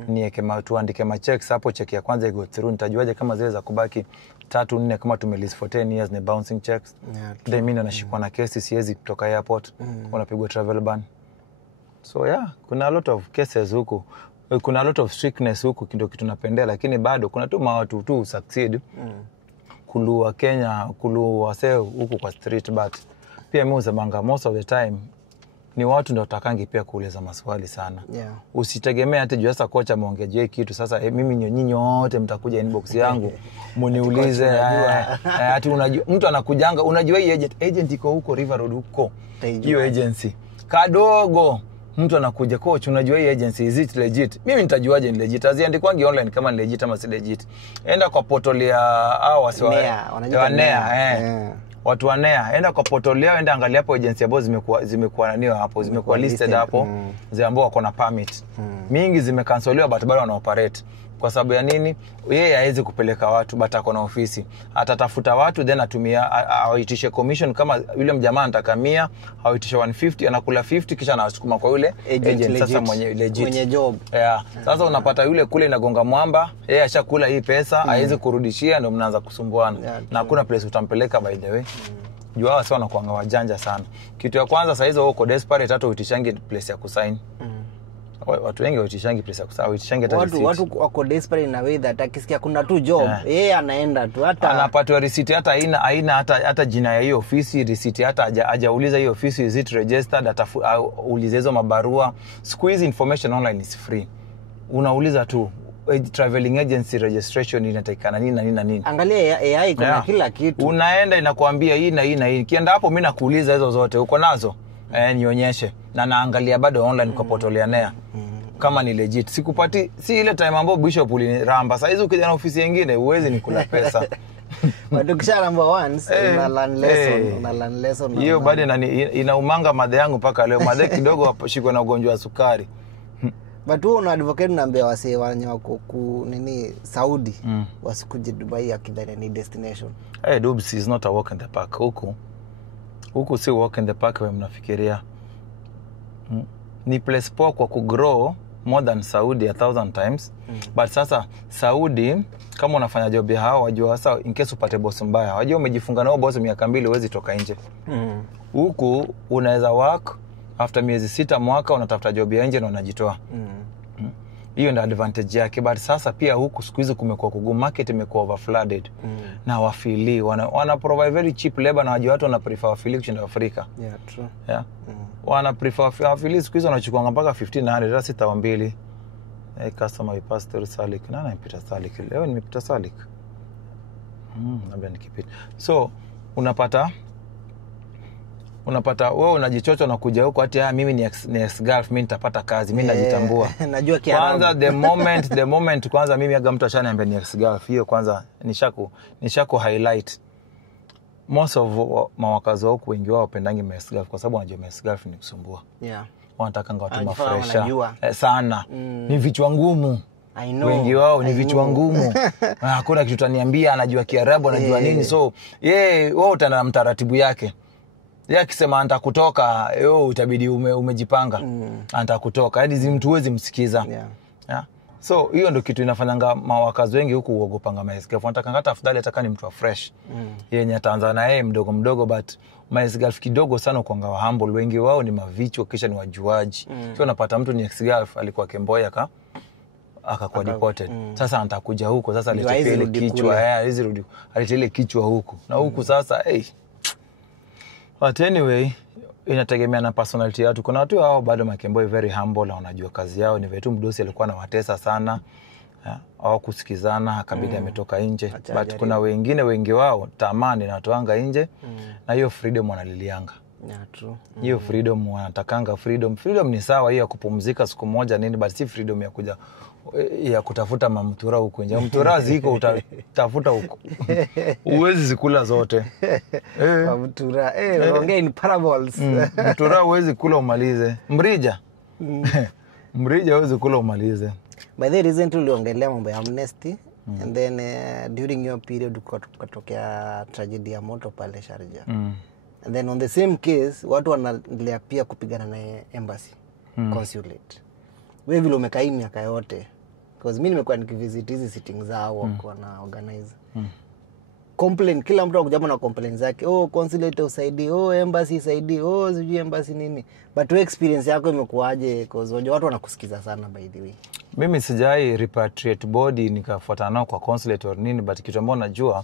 niweke tuandike ma checks hapo, check ya kwanza go through, nitajuaje kama zile za kubaki 3 4 kama tumelist for 10 years ni bouncing checks. Then mimi nashikwa na kesi siwezi kutoka airport, unapigwa travel ban. So kuna a lot of cases huko, kuna a lot of strictness huko kidogo kitu napendea, lakini bado kuna tu watu tu succeed kulua Kenya kulua seo huko kwa street. But pia mimi uzabanga most of the time ni watu ndio watakangi pia kuuliza maswali sana. Usitegemea hata juu sasa kocha muongeje kitu sasa mimi nyinyi wote mtakuja inbox yangu mniulize ati unajua mtu anakujanga unajua hii agent iko huko River Road huko hiyo agency kadogo mtu anakuja coach unajua hii agency is it legit? Mimi nitajuaje ni legit? Aziandikwangi online kama ni legit ama si legit. Enda kwa portal ya wanajua NEA watu wa NEA, enda kwa portal yao, enda angalia hapo agency ambazo zimekuwa naniwa hapo, zimekuwa listed hapo, ambao wako na permit. Mingi zimekansoliwa but bado wana operate. Kwa sababu ya nini? Yeye hawezi kupeleka watu but ako na ofisi. Atatafuta watu then atumia aitishe commission kama yule mjamaa anataka 100, aitishe 150, anakula 50 kisha anasukuma kwa yule agent sasa mwenye job. Yeah. Sasa unapata yule kule inagonga mwamba, yeye ashakula hii pesa, hawezi kurudishia, ndio mnaanza kusumbuana. Na hakuna place utampeleka by the way. Jua hawa sio wanakuanga wajanja sana. Kitu ya kwanza saa hizo uko desperate hata uitishangi place ya kusign. Watu wengi uitishangi place ya kusign, uitishangi hata watu wako desperate in a way that akisikia kuna tu job, yeye anaenda tu hata anapatiwa receipt hata haina hata jina ya hiyo ofisi, receipt hata hajauliza hiyo ofisi is it registered, atauliza hizo mabarua. Siku hizi information online is free. Unauliza tu traveling agency registration inatakikana nini na nini na nini. Angalia AI kuna kila kitu. Unaenda inakuambia hii na hii na hii. Kienda hapo mimi nakuuliza hizo zote uko nazo. Nionyeshe. Na naangalia bado online kwa portal ya NEA. Kama ni legit. Sikupati si ile time ambapo Bishop uliniramba. Sasa hizo ukija na ofisi nyingine uwezi nikula pesa. But ukisharamba once una learn lesson. Hiyo bado inaumanga madhe yangu mpaka leo. Madhe kidogo ashikwe na ugonjwa wa sukari. But wewe una advocate naambia wasee wenye wako nini Saudi wasikuje Dubai akidhani ni destination. Dubs is not a walk in the park. Huku si walk in the park wewe mnafikiria. Ni place poa kwa kugrow more than Saudi 1000 times. But sasa Saudi kama unafanya job ya hao wajua sasa in case upate boss mbaya. Wajua umejifunga nao boss miaka 2 huwezi toka nje. Huku unaweza work after miezi 6 mwaka unatafuta job ya nje na unajitoa. Hiyo ndio advantage yake. But sasa pia huku siku hizi kumekuwa kugumu, market imekuwa overflooded. Na wafili wana provide very cheap labor na watu wana prefer wafili kushinda Afrika. Yeah, true. Yeah. Wana prefer wafili siku hizi wanachukua mpaka 1500 hata 6200. Customer we pass through Salik. Nani anapita Salik? Leo nimepita Salik. Labda nikipita. So unapata wewe unajichocha na kuja huko ati mimi ni ex-girlf, mimi nitapata kazi, mimi najitambua. Najua Kiarabu. Kwanza the moment kwanza mimi aga mtu ashaniambia ni ex-girlf, hiyo kwanza nishaku highlight. Most of mawakazi huko wengi wao wapendangi ex-girlf kwa sababu wanajua ex-girlf ni kusumbua. Yeah. Wanataka watu mafresha sana. Ni vichwa ngumu. I know. Wengi wao ni vichwa ngumu. Hakuna kitu utaniambia anajua Kiarabu, anajua nini. So wao utana mtaratibu yake. Yeye akisema anataka kutoka, utabidi umejipanga. Anataka kutoka. Yaani mtu huwezi msikiza. Yeah. So hiyo ndio kitu inafanyanga mawakazi wengi huku uogopanga MySGirlf. Wanataka hata afadhali ataka ni mtu fresh. Yenye ataanza na yeye mdogo but MySGirlf kidogo sana kuanga humble. Wengi wao ni mavichwa kisha ni wajuaji. So unapata mtu ni ex-girlf alikuwa Kemboya akakuwa deported. Sasa anataka kuja huko, sasa alete ile kichwa, hizi rudi. Alete ile kichwa huko. Na huku sasa but anyway, inategemea na personality yao. Kuna watu hao bado Makemboy very humble na wanajua kazi yao. Ni vitu mdosi alikuwa anawatesa sana. Au kusikizana akabidi ametoka nje. But kuna wengi wao tamani na watoanga nje na hiyo freedom wanalilianga. Yeah, true. Hiyo freedom wanatakanga freedom. Freedom ni sawa hiyo ya kupumzika siku moja nini, but si freedom ya kuja ya kutafuta mamtura huko nje. Mtura ziko utafuta huko. Uwezi zikula zote. Mamtura unaongea in parables. Mtura uwezi kula umalize. Mrija uwezi kula umalize. By the recently uliongelea mambo ya amnesty and then during your period kutokea tragedy ya moto pale Sharjah. And then on the same case watu wanaendelea pia kupigana na embassy consulate. Wewe vile umekaa miaka yote because mimi nimekuwa nikivisit hizi sitting zao wako na organize. Complain kila mtu anakuja na complaints zake. Consulate usaidie, embassy usaidie, sijui embassy nini. But your experience yako imekuaje because watu wanakusikiza sana by the way. Mimi sijai repatriate body nikafuata nao kwa consulate or nini, but kitu ambacho najua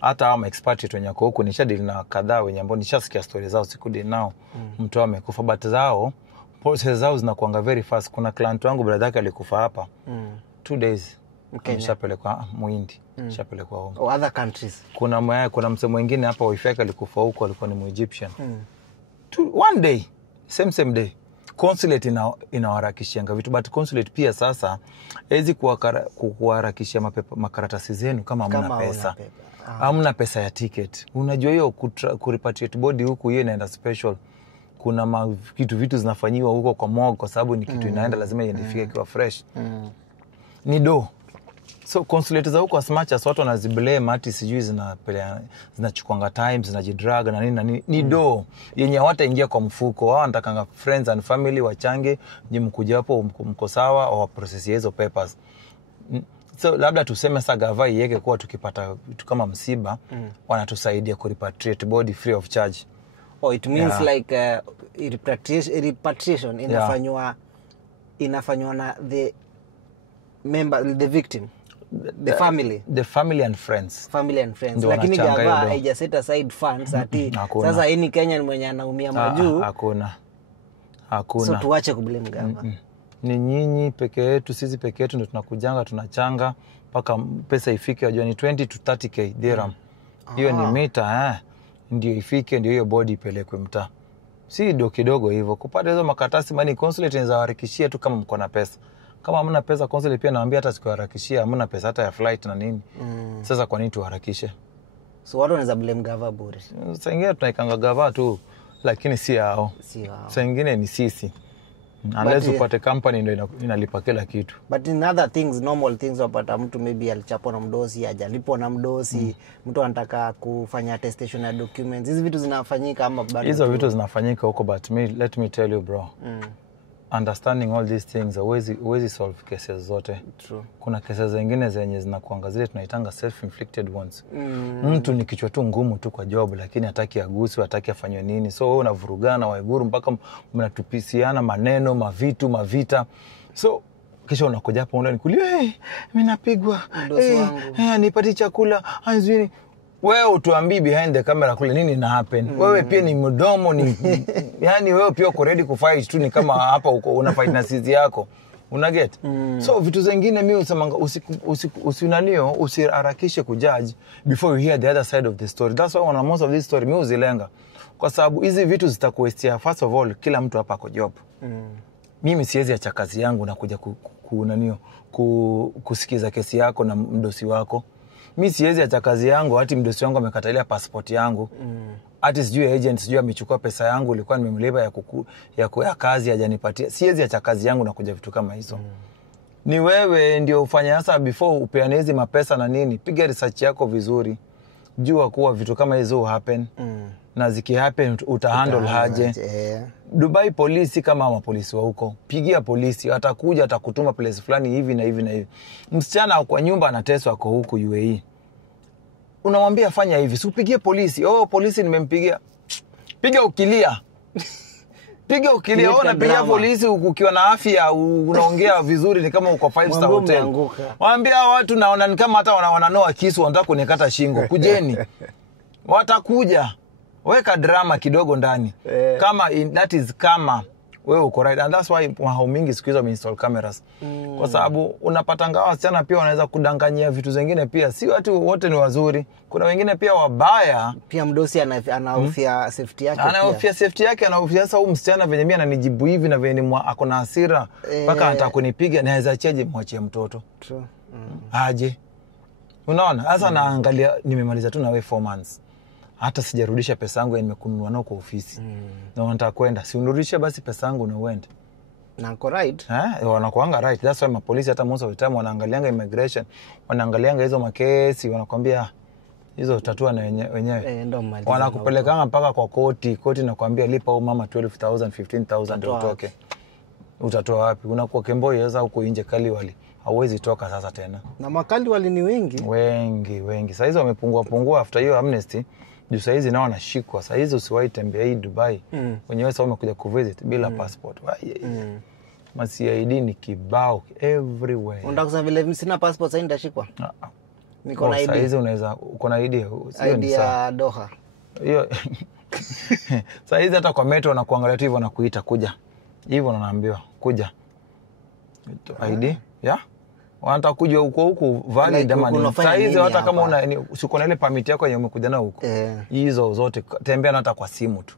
hata hao expatriate wenye wako huko nishadili na kadhaa wenye ambao nishasikia stories zao sikudili nao. Mtu amekufa but zao process zao zinakuanga very fast. Kuna client wangu brother yake alikufa hapa 2 days ameshapelekwa Muhindi, ameshapelekwa home. Other countries Kuna msemo mwingine hapa wife yake alikufa huko, alikuwa ni Egyptian. One day same day consulate inawaharakishianga vitu, but consulate pia sasa hizi kuharakishia makaratasi zenu kama hamna pesa. Hamna pesa ya ticket. Unajua hiyo kurepatriate body huku hiyo inaenda special. Kuna vitu zinafanyiwa huko kwa morgue kwa sababu ni kitu inaenda lazima iendifike kiwa fresh. Ni So consulate za huko as much as watu wanaziblame ati sijui zinachukuanga time, zinajidrag na nini na nini. Ni do yenye hawataingia kwa mfuko. Wao wanatakanga friends and family wachange, ni mkuja hapo mko sawa au process hizo papers. So labda tuseme sasa gava iweke kwa tukipata vitu kama msiba wanatusaidia ku repatriate body free of charge. Oh, it means like repatriation inafanywa na the member, the victim, the family and friends. Lakini gava haija set aside funds ati sasa hii Kenya ni mwenye anaumia majuu. Hakuna. So tuache kublame gava. Ni nyinyi peke yetu, sisi peke yetu ndio tunakujanga tunachanga mpaka pesa ifike, unajua ni 20 to 30k dirham. Hiyo ni mita ndio ifike, ndio hiyo body ipelekwe mtaa. Si kidogo hivyo. Kupata hizo makaratasi mani consulate inazaharakishia tu kama mko na pesa. Kama hamna pesa consulate pia naambia hata sikuharakishia, hamna pesa hata ya flight na nini. Sasa kwa nini tuharakishe? So watu wanaweza blame gava bure. Sasa ingine tunaikanga gava tu, lakini si hao. Sasa ingine ni sisi. Unless upate company ndio inalipa kila kitu. But in other things, normal things, wapata mtu maybe alichapwa na mdosi, hajalipwa na mdosi, mtu anataka kufanya attestation ya documents. Hizi vitu zinafanyika ama bado? Hizo vitu zinafanyika huko, but let me tell you bro. Understanding all these things, huwezi solve cases zote. True. Kuna cases zingine zenye zinakuanga zile tunaitanga self-inflicted ones. Mtu ni kichwa tu ngumu tu kwa job, lakini hataki aguswe, hataki afanywe nini. So wewe unavurugana Waiguru mpaka mnatupisiana maneno, mavita. So kisha unakuja hapo unanikulia, mimi napigwa. Nipati chakula, anzini. Wewe utuambii behind the camera kule nini na happen. Wewe pia ni mdomo ni yani wewe pia uko ready kufight tu, ni kama hapa uko una fight na sisi yako. Una get? So vitu zingine mimi usemanga usinanio usiharakishe kujudge before you hear the other side of the story. That's why when most of this story mimi uzilenga. Kwa sababu hizi vitu zitakuestia. First of all, kila mtu hapa ako job. Mimi siwezi acha kazi yangu na kuja kusikiza kesi yako na mdosi wako. Mimi siwezi acha kazi yangu hati mdosi wangu amekatalia passport yangu. Hati sijui agent sijui amechukua pesa yangu ilikuwa nimemlipa ya kazi hajanipatia. Siwezi acha kazi yangu na kuja vitu kama hizo. Ni wewe ndio ufanye hasa before upeane hizi mapesa na nini. Piga research yako vizuri. Jua kuwa vitu kama hizo happen. Na ziki happen utahandle aje. Dubai polisi kama mapolisi wa huko. Pigia polisi, atakuja atakutuma place fulani hivi na hivi na hivi. Msichana kwa nyumba anateswa kwa huko UAE. Unamwambia fanya hivi, si upigie polisi. Polisi nimempigia. Piga ukilia. Piga ukilia. Unapigia polisi ukiwa na afya, unaongea vizuri ni kama uko 5-star hotel. Waambia watu naona ni kama hata wananoa kisu wanataka kunikata shingo. Kujeni. Watakuja. Weka drama kidogo ndani. Kama that is kama wewe uko right, and that's why how mingi siku hizo install cameras. Kwa sababu unapata ngawa wasichana pia wanaweza kudanganyia vitu zingine pia. Si watu wote ni wazuri. Kuna wengine pia wabaya. Pia mdosi anahofia safety yake. Anahofia safety yake, anahofia sasa huyu msichana venye mimi ananijibu hivi na venye ako na hasira mpaka anataka kunipiga, naweza achaje mwachie mtoto. True. Aje. Unaona? Sasa naangalia nimemaliza tu na wewe 4 months. Hata sijarudisha pesa yangu nimekununua nao kwa ofisi. Na wanataka kwenda. Si unirudishe basi pesa yangu na uende. Na uko right. Wanakuanga right. That's why mapolisi hata most of the time wanaangalianga immigration, wanaangalianga hizo makesi, wanakuambia hizo tatua na wenyewe. Wanakupelekanga mpaka kwa koti nakwambia lipa huyu mama 12,000 15,000 ndio utoke. Utatoa wapi? Unakuwa Kemboi sasa huko nje Kaliwali. Hauwezi toka sasa tena. Na Makaliwali ni wengi. Sasa hizo wamepungua after hiyo amnesty. Juu saa hizi nao wanashikwa. Saa hizi usiwahi tembea hii Dubai. Wenyewe sasa umekuja kuvisit bila passport. CID ni kibao everywhere. Unataka kusema vile sina passport sasa nitashikwa? Niko na ID. Saa hizi unaweza uko na ID. ID ya Doha. Hiyo. Saa hizi hata kwa metro na kuangalia tu hivyo na kuita kuja. Hivyo unaambiwa kuja. ID? Wanataka kuja huko valid ama saa hizi hata kama uko na ile permit yako yenye umekuja nayo huko. Hizo zote tembea hata kwa simu tu.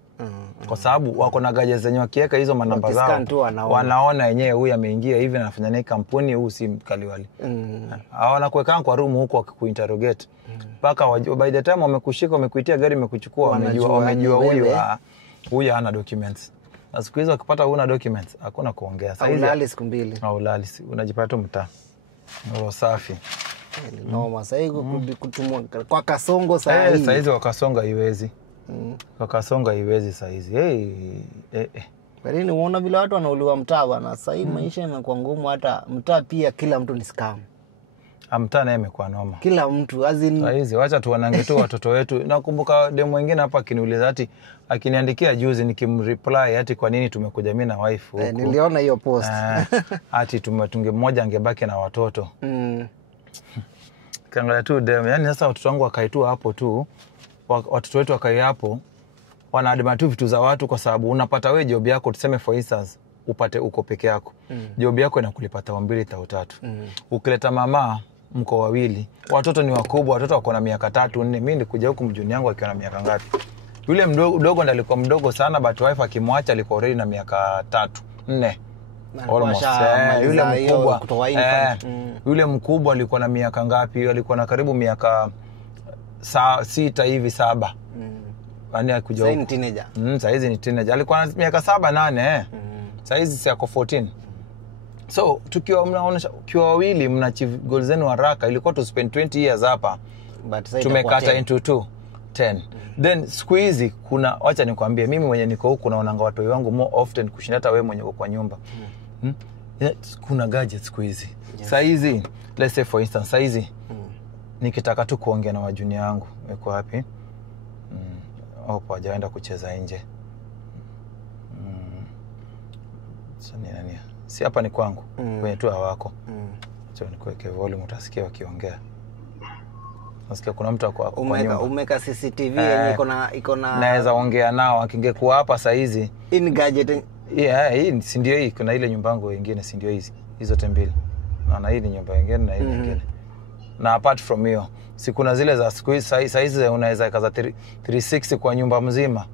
Kwa sababu wako na gadgets zenye wakiweka hizo manamba zao. Wanaona yenyewe huyu ameingia hivi na anafanya naye kampuni, huyu si Kaliwali. Wanakuweka kwa room huko wakikuinterrogate. Paka by the time wamekushika, wamekuitia gari, wamekuchukua, wamejua huyu hana documents. Na siku hizo ukipata huna documents, hakuna kuongea. Sasa hizi siku 2. Unajipata tu mtaa. Safi. Noma sasa kutumwa kwa Kasongo sasa hivi. Sasa hizi kwa Kasongo haiwezi. Kwa Kasongo haiwezi sasa hizi. Lakini unaona vile watu wanauliwa mtaa bwana. Sasa hivi maisha yamekuwa ngumu, hata mtaa pia kila mtu ni scam. Mtaa naye imekuwa noma. Kila mtu sasa hizi wacha tuwanange tu watoto wetu. Nakumbuka demo wengine hapa akiniuliza ati akiniandikia juzi nikimreply ati kwa nini tumekuja mimi na wife huko. Niliona hiyo post. Ati tunge mmoja angebaki na watoto. Kaangalia tu demo. Yaani sasa watoto wangu wakaitua hapo tu. Watoto wetu wakai hapo. Wanaadima tu vitu za watu kwa sababu unapata wewe job yako tuseme for instance upate uko peke yako. Job yako inakulipa 2,000 au 3. Ukileta mama mko wawili, watoto ni wakubwa, watoto wako na miaka 3 4. Mimi nilikuja huku mjuni yangu akiwa na miaka ngapi? Yule mdogo ndo alikuwa mdogo sana, but wife akimwacha alikuwa already na miaka 3 4. Almost. Yule mkubwa yule mkubwa alikuwa na miaka ngapi? Alikuwa na karibu miaka 6 hivi 7. Yaani akuja huko. Sasa ni teenager. Sasa hizi ni teenager. Alikuwa na miaka 7 8 Sasa hizi si yako 14. So tukiwa mnaonesha ukiwa wawili mnaachieve goals zenu haraka, ilikuwa to spend 20 years hapa. But sasa tumekata into 10. Then siku hizi kuna, acha nikwambie, mimi mwenye niko huku naonanga watu wangu more often kushinda hata wewe mwenye uko kwa nyumba. Kuna gadgets siku hizi. Sasa hizi let's say for instance, sasa hizi nikitaka tu kuongea na wajunia wangu, wako wapi? Hapo hajaenda kucheza nje. Sasa ni nani? Si hapa ni kwangu. Kwenye tu hawako. Acha nikuweke volume utasikia wakiongea. Nasikia kuna mtu ako kwa nyumba. Umeka CCTV yenye iko na naweza ongea nao akingekuwa hapa saa hizi. In gadget. Hii si ndio hii, kuna ile nyumba yangu nyingine si ndio hizi. Hizo tembili. Na hii ni nyumba nyingine na hii nyingine. Na apart from hiyo, si kuna zile za siku hizi saa hizi unaweza kaza 360 kwa nyumba mzima.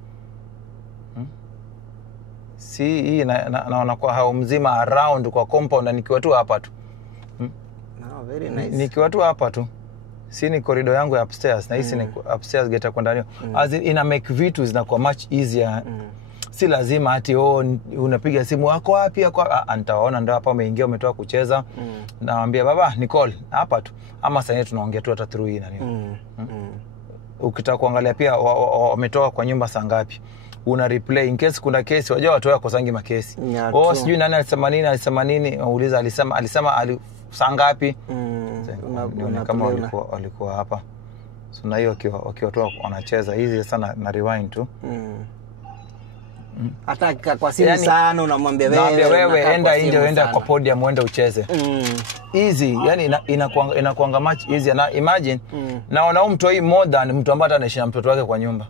Si hii naona kwa hao mzima around kwa compound, nikiwa tu hapa tu. Very nice. Nikiwa tu hapa tu. Si ni corridor yangu ya upstairs na hisi ni upstairs gate kwenda ndani. As in, ina make vitu zinakuwa much easier. Si lazima ati unapiga simu wako wapi nitawaona ndio hapa umeingia umetoka kucheza. Naambia baba Nicole hapa tu, ama sasa tunaongea tu hata through hii na nini. Ukitaka kuangalia pia wametoka kwa nyumba saa ngapi, una replay in case kuna kesi. Wajua watu wako sangi makesi. Sijui nani alisema nini, uuliza alisema saa ngapi. Kama walikuwa hapa. So na hiyo wakiwa tu wanacheza hizi sana na rewind tu. Hata kwa simu sana unamwambia wewe enda nje, enda kwa podium uende ucheze. Easy, yani inakuanga much easy. Na imagine naona mtu hii more than mtu ambaye anaishi na mtoto wake kwa nyumba.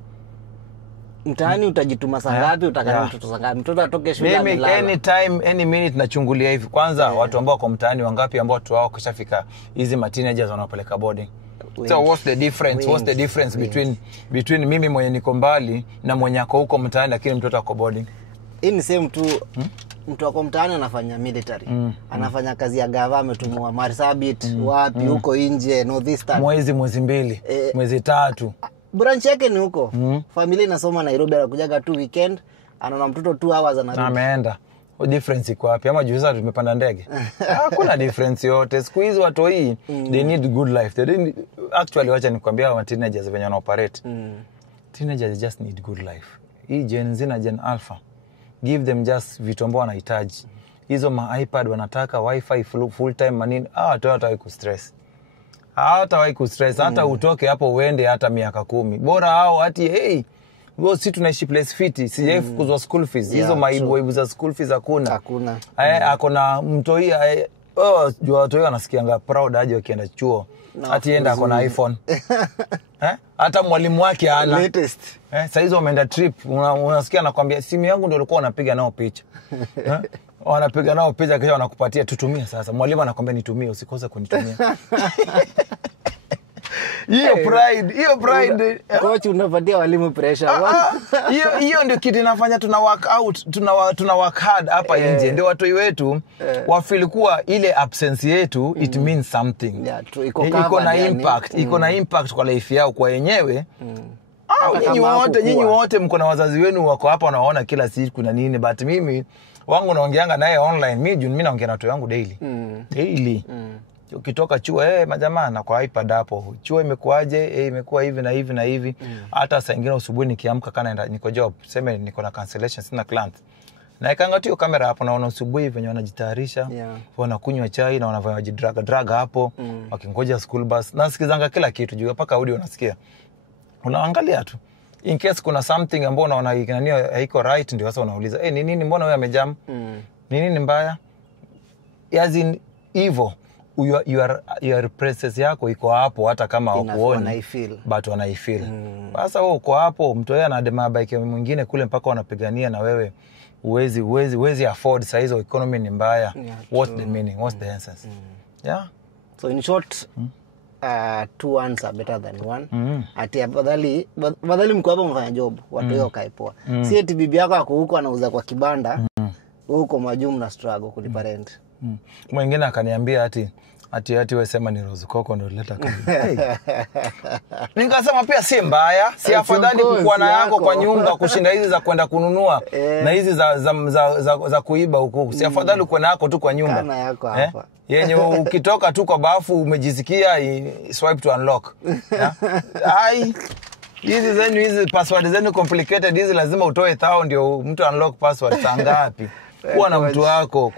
Mtaani utajituma saa ngapi, utakaa mtoto saa ngapi? Mtoto atoke shule mimi anytime any minute nachungulia hivi. Kwanza watu ambao wako mtaani wangapi ambao watu wao kishafika hizi teenagers wanapeleka boarding. So what's the difference between mimi mwenye niko mbali na mwenye ako huko mtaani lakini mtoto ako boarding? Hii ni same tu. Mtu wako mtaani anafanya military. Anafanya kazi ya gava, ametumwa Marsabit wapi huko nje northeastern. Mwezi 2, mwezi 3. Branch yake ni huko. Familia inasoma Nairobi, anakujaga tu weekend, anaona mtoto 2 hours anarudi. Ameenda. Difference iko wapi? Ama juzi tumepanda ndege. Hakuna difference yote. Siku hizi watu hii they need good life. They actually wacha nikwambia wa teenagers venye wana operate. Teenagers just need good life. Hii Gen Z na Gen Alpha, give them just vitu ambavyo wanahitaji. Hizo ma iPad wanataka, wifi full time manini. Watu hawataki kustress. Hawataki kustress. Hata utoke hapo uende hata miaka 10. Bora hao ati wewe si tunaishi place fiti, sijafukuzwa school fees. Hizo maibu za school fees hakuna. Akona mtoi jua watu wanasikianga proud aje wakienda chuo. Ati enda akona iPhone. Hata mwalimu wake ana latest. Sasa hizo wameenda trip, unasikia anakuambia simu yangu ndio ulikuwa unapiga nao picha. Wanapiga nao picha kisha wanakupatia tutumie sasa. Mwalimu anakuambia nitumie, usikose kunitumia. Hiyo pride. Coach unapatia walimu pressure. Hiyo ndio kitu inafanya tuna work out, tuna work hard hapa nje. Ndio watu wetu wafeel kuwa ile absence yetu it means something. Iko na impact, iko na impact kwa life yao kwa wenyewe. Nyinyi wote mko na wazazi wenu wako hapa wanaona kila siku na nini, but mimi wangu naongeanga naye online. Mimi naongea na watu wangu daily. ukitoka chuo majamaa na kwa iPad hapo chuo imekuaje imekuwa hivi na hivi na hivi. Hata saa nyingine asubuhi nikiamka kana niko job sema niko na cancellation sina client na ikanga tu kamera hapo naona asubuhi venye wanajitayarisha wanakunywa chai na wanavyo drag hapo wakingoja school bus nasikizanga kila kitu juu mpaka audio unasikia unaangalia tu in case kuna something ambayo unaona nani haiko right ndio sasa unauliza ni nini mbona wewe amejam ni nini mbaya as in evil your presence yako iko hapo hata kama hukuoni but wanaifeel sasa wewe uko hapo mtu yeye anadema bike mwingine kule mpaka wanapigania na wewe uwezi afford saa hizo economy ni mbaya what's the meaning what's the essence so in short two answer better than one ati afadhali mko hapo mfanya job watu wao kaipoa si eti bibi yako ako huko anauza kwa kibanda huko majumu na struggle kulipa rent mwingine akaniambia ati wewe sema ni Rose Coco ndio leta kazi nikasema pia si mbaya si afadhali kukuwa na yako kwa nyumba kushinda hizi za kwenda kununua na hizi za kuiba huko si afadhali kuwa na yako tu kwa nyumba kana yako hapa yenye ukitoka tu kwa bafu umejisikia swipe to unlock ai hizi password zenu complicated hizi lazima utoe thao ndio mtu unlock password saa ngapi kuwa na mtu wako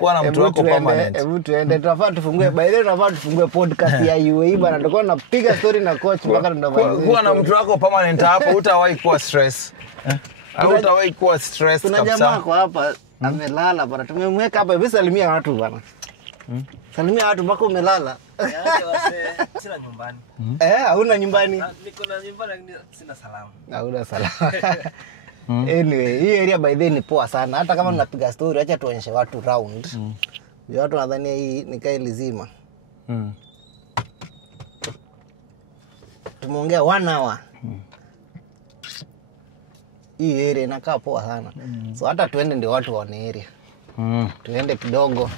permanent hebu tuende tunafaa tufungue by the way tunafaa tufungue podcast ya UAE bana tutakuwa tunapiga story na coach mpaka tunafanya kuwa na mtu wako permanent hapo utawahi kuwa stress utawahi kuwa stress kabisa kuna jamaa kwa hapa amelala bana tumemweka hapa hivi salimia watu bana salimia watu mpaka umelala sina nyumbani hauna nyumbani niko na nyumbani sina salamu hauna salamu anyway hii area by then ni poa sana hata kama tunapiga story acha tuonyeshe watu round watu nadhani hii ni kai lizima tumeongea 1 hour hii area inakaa poa sana so hata tuende ndio watu waone area tuende kidogo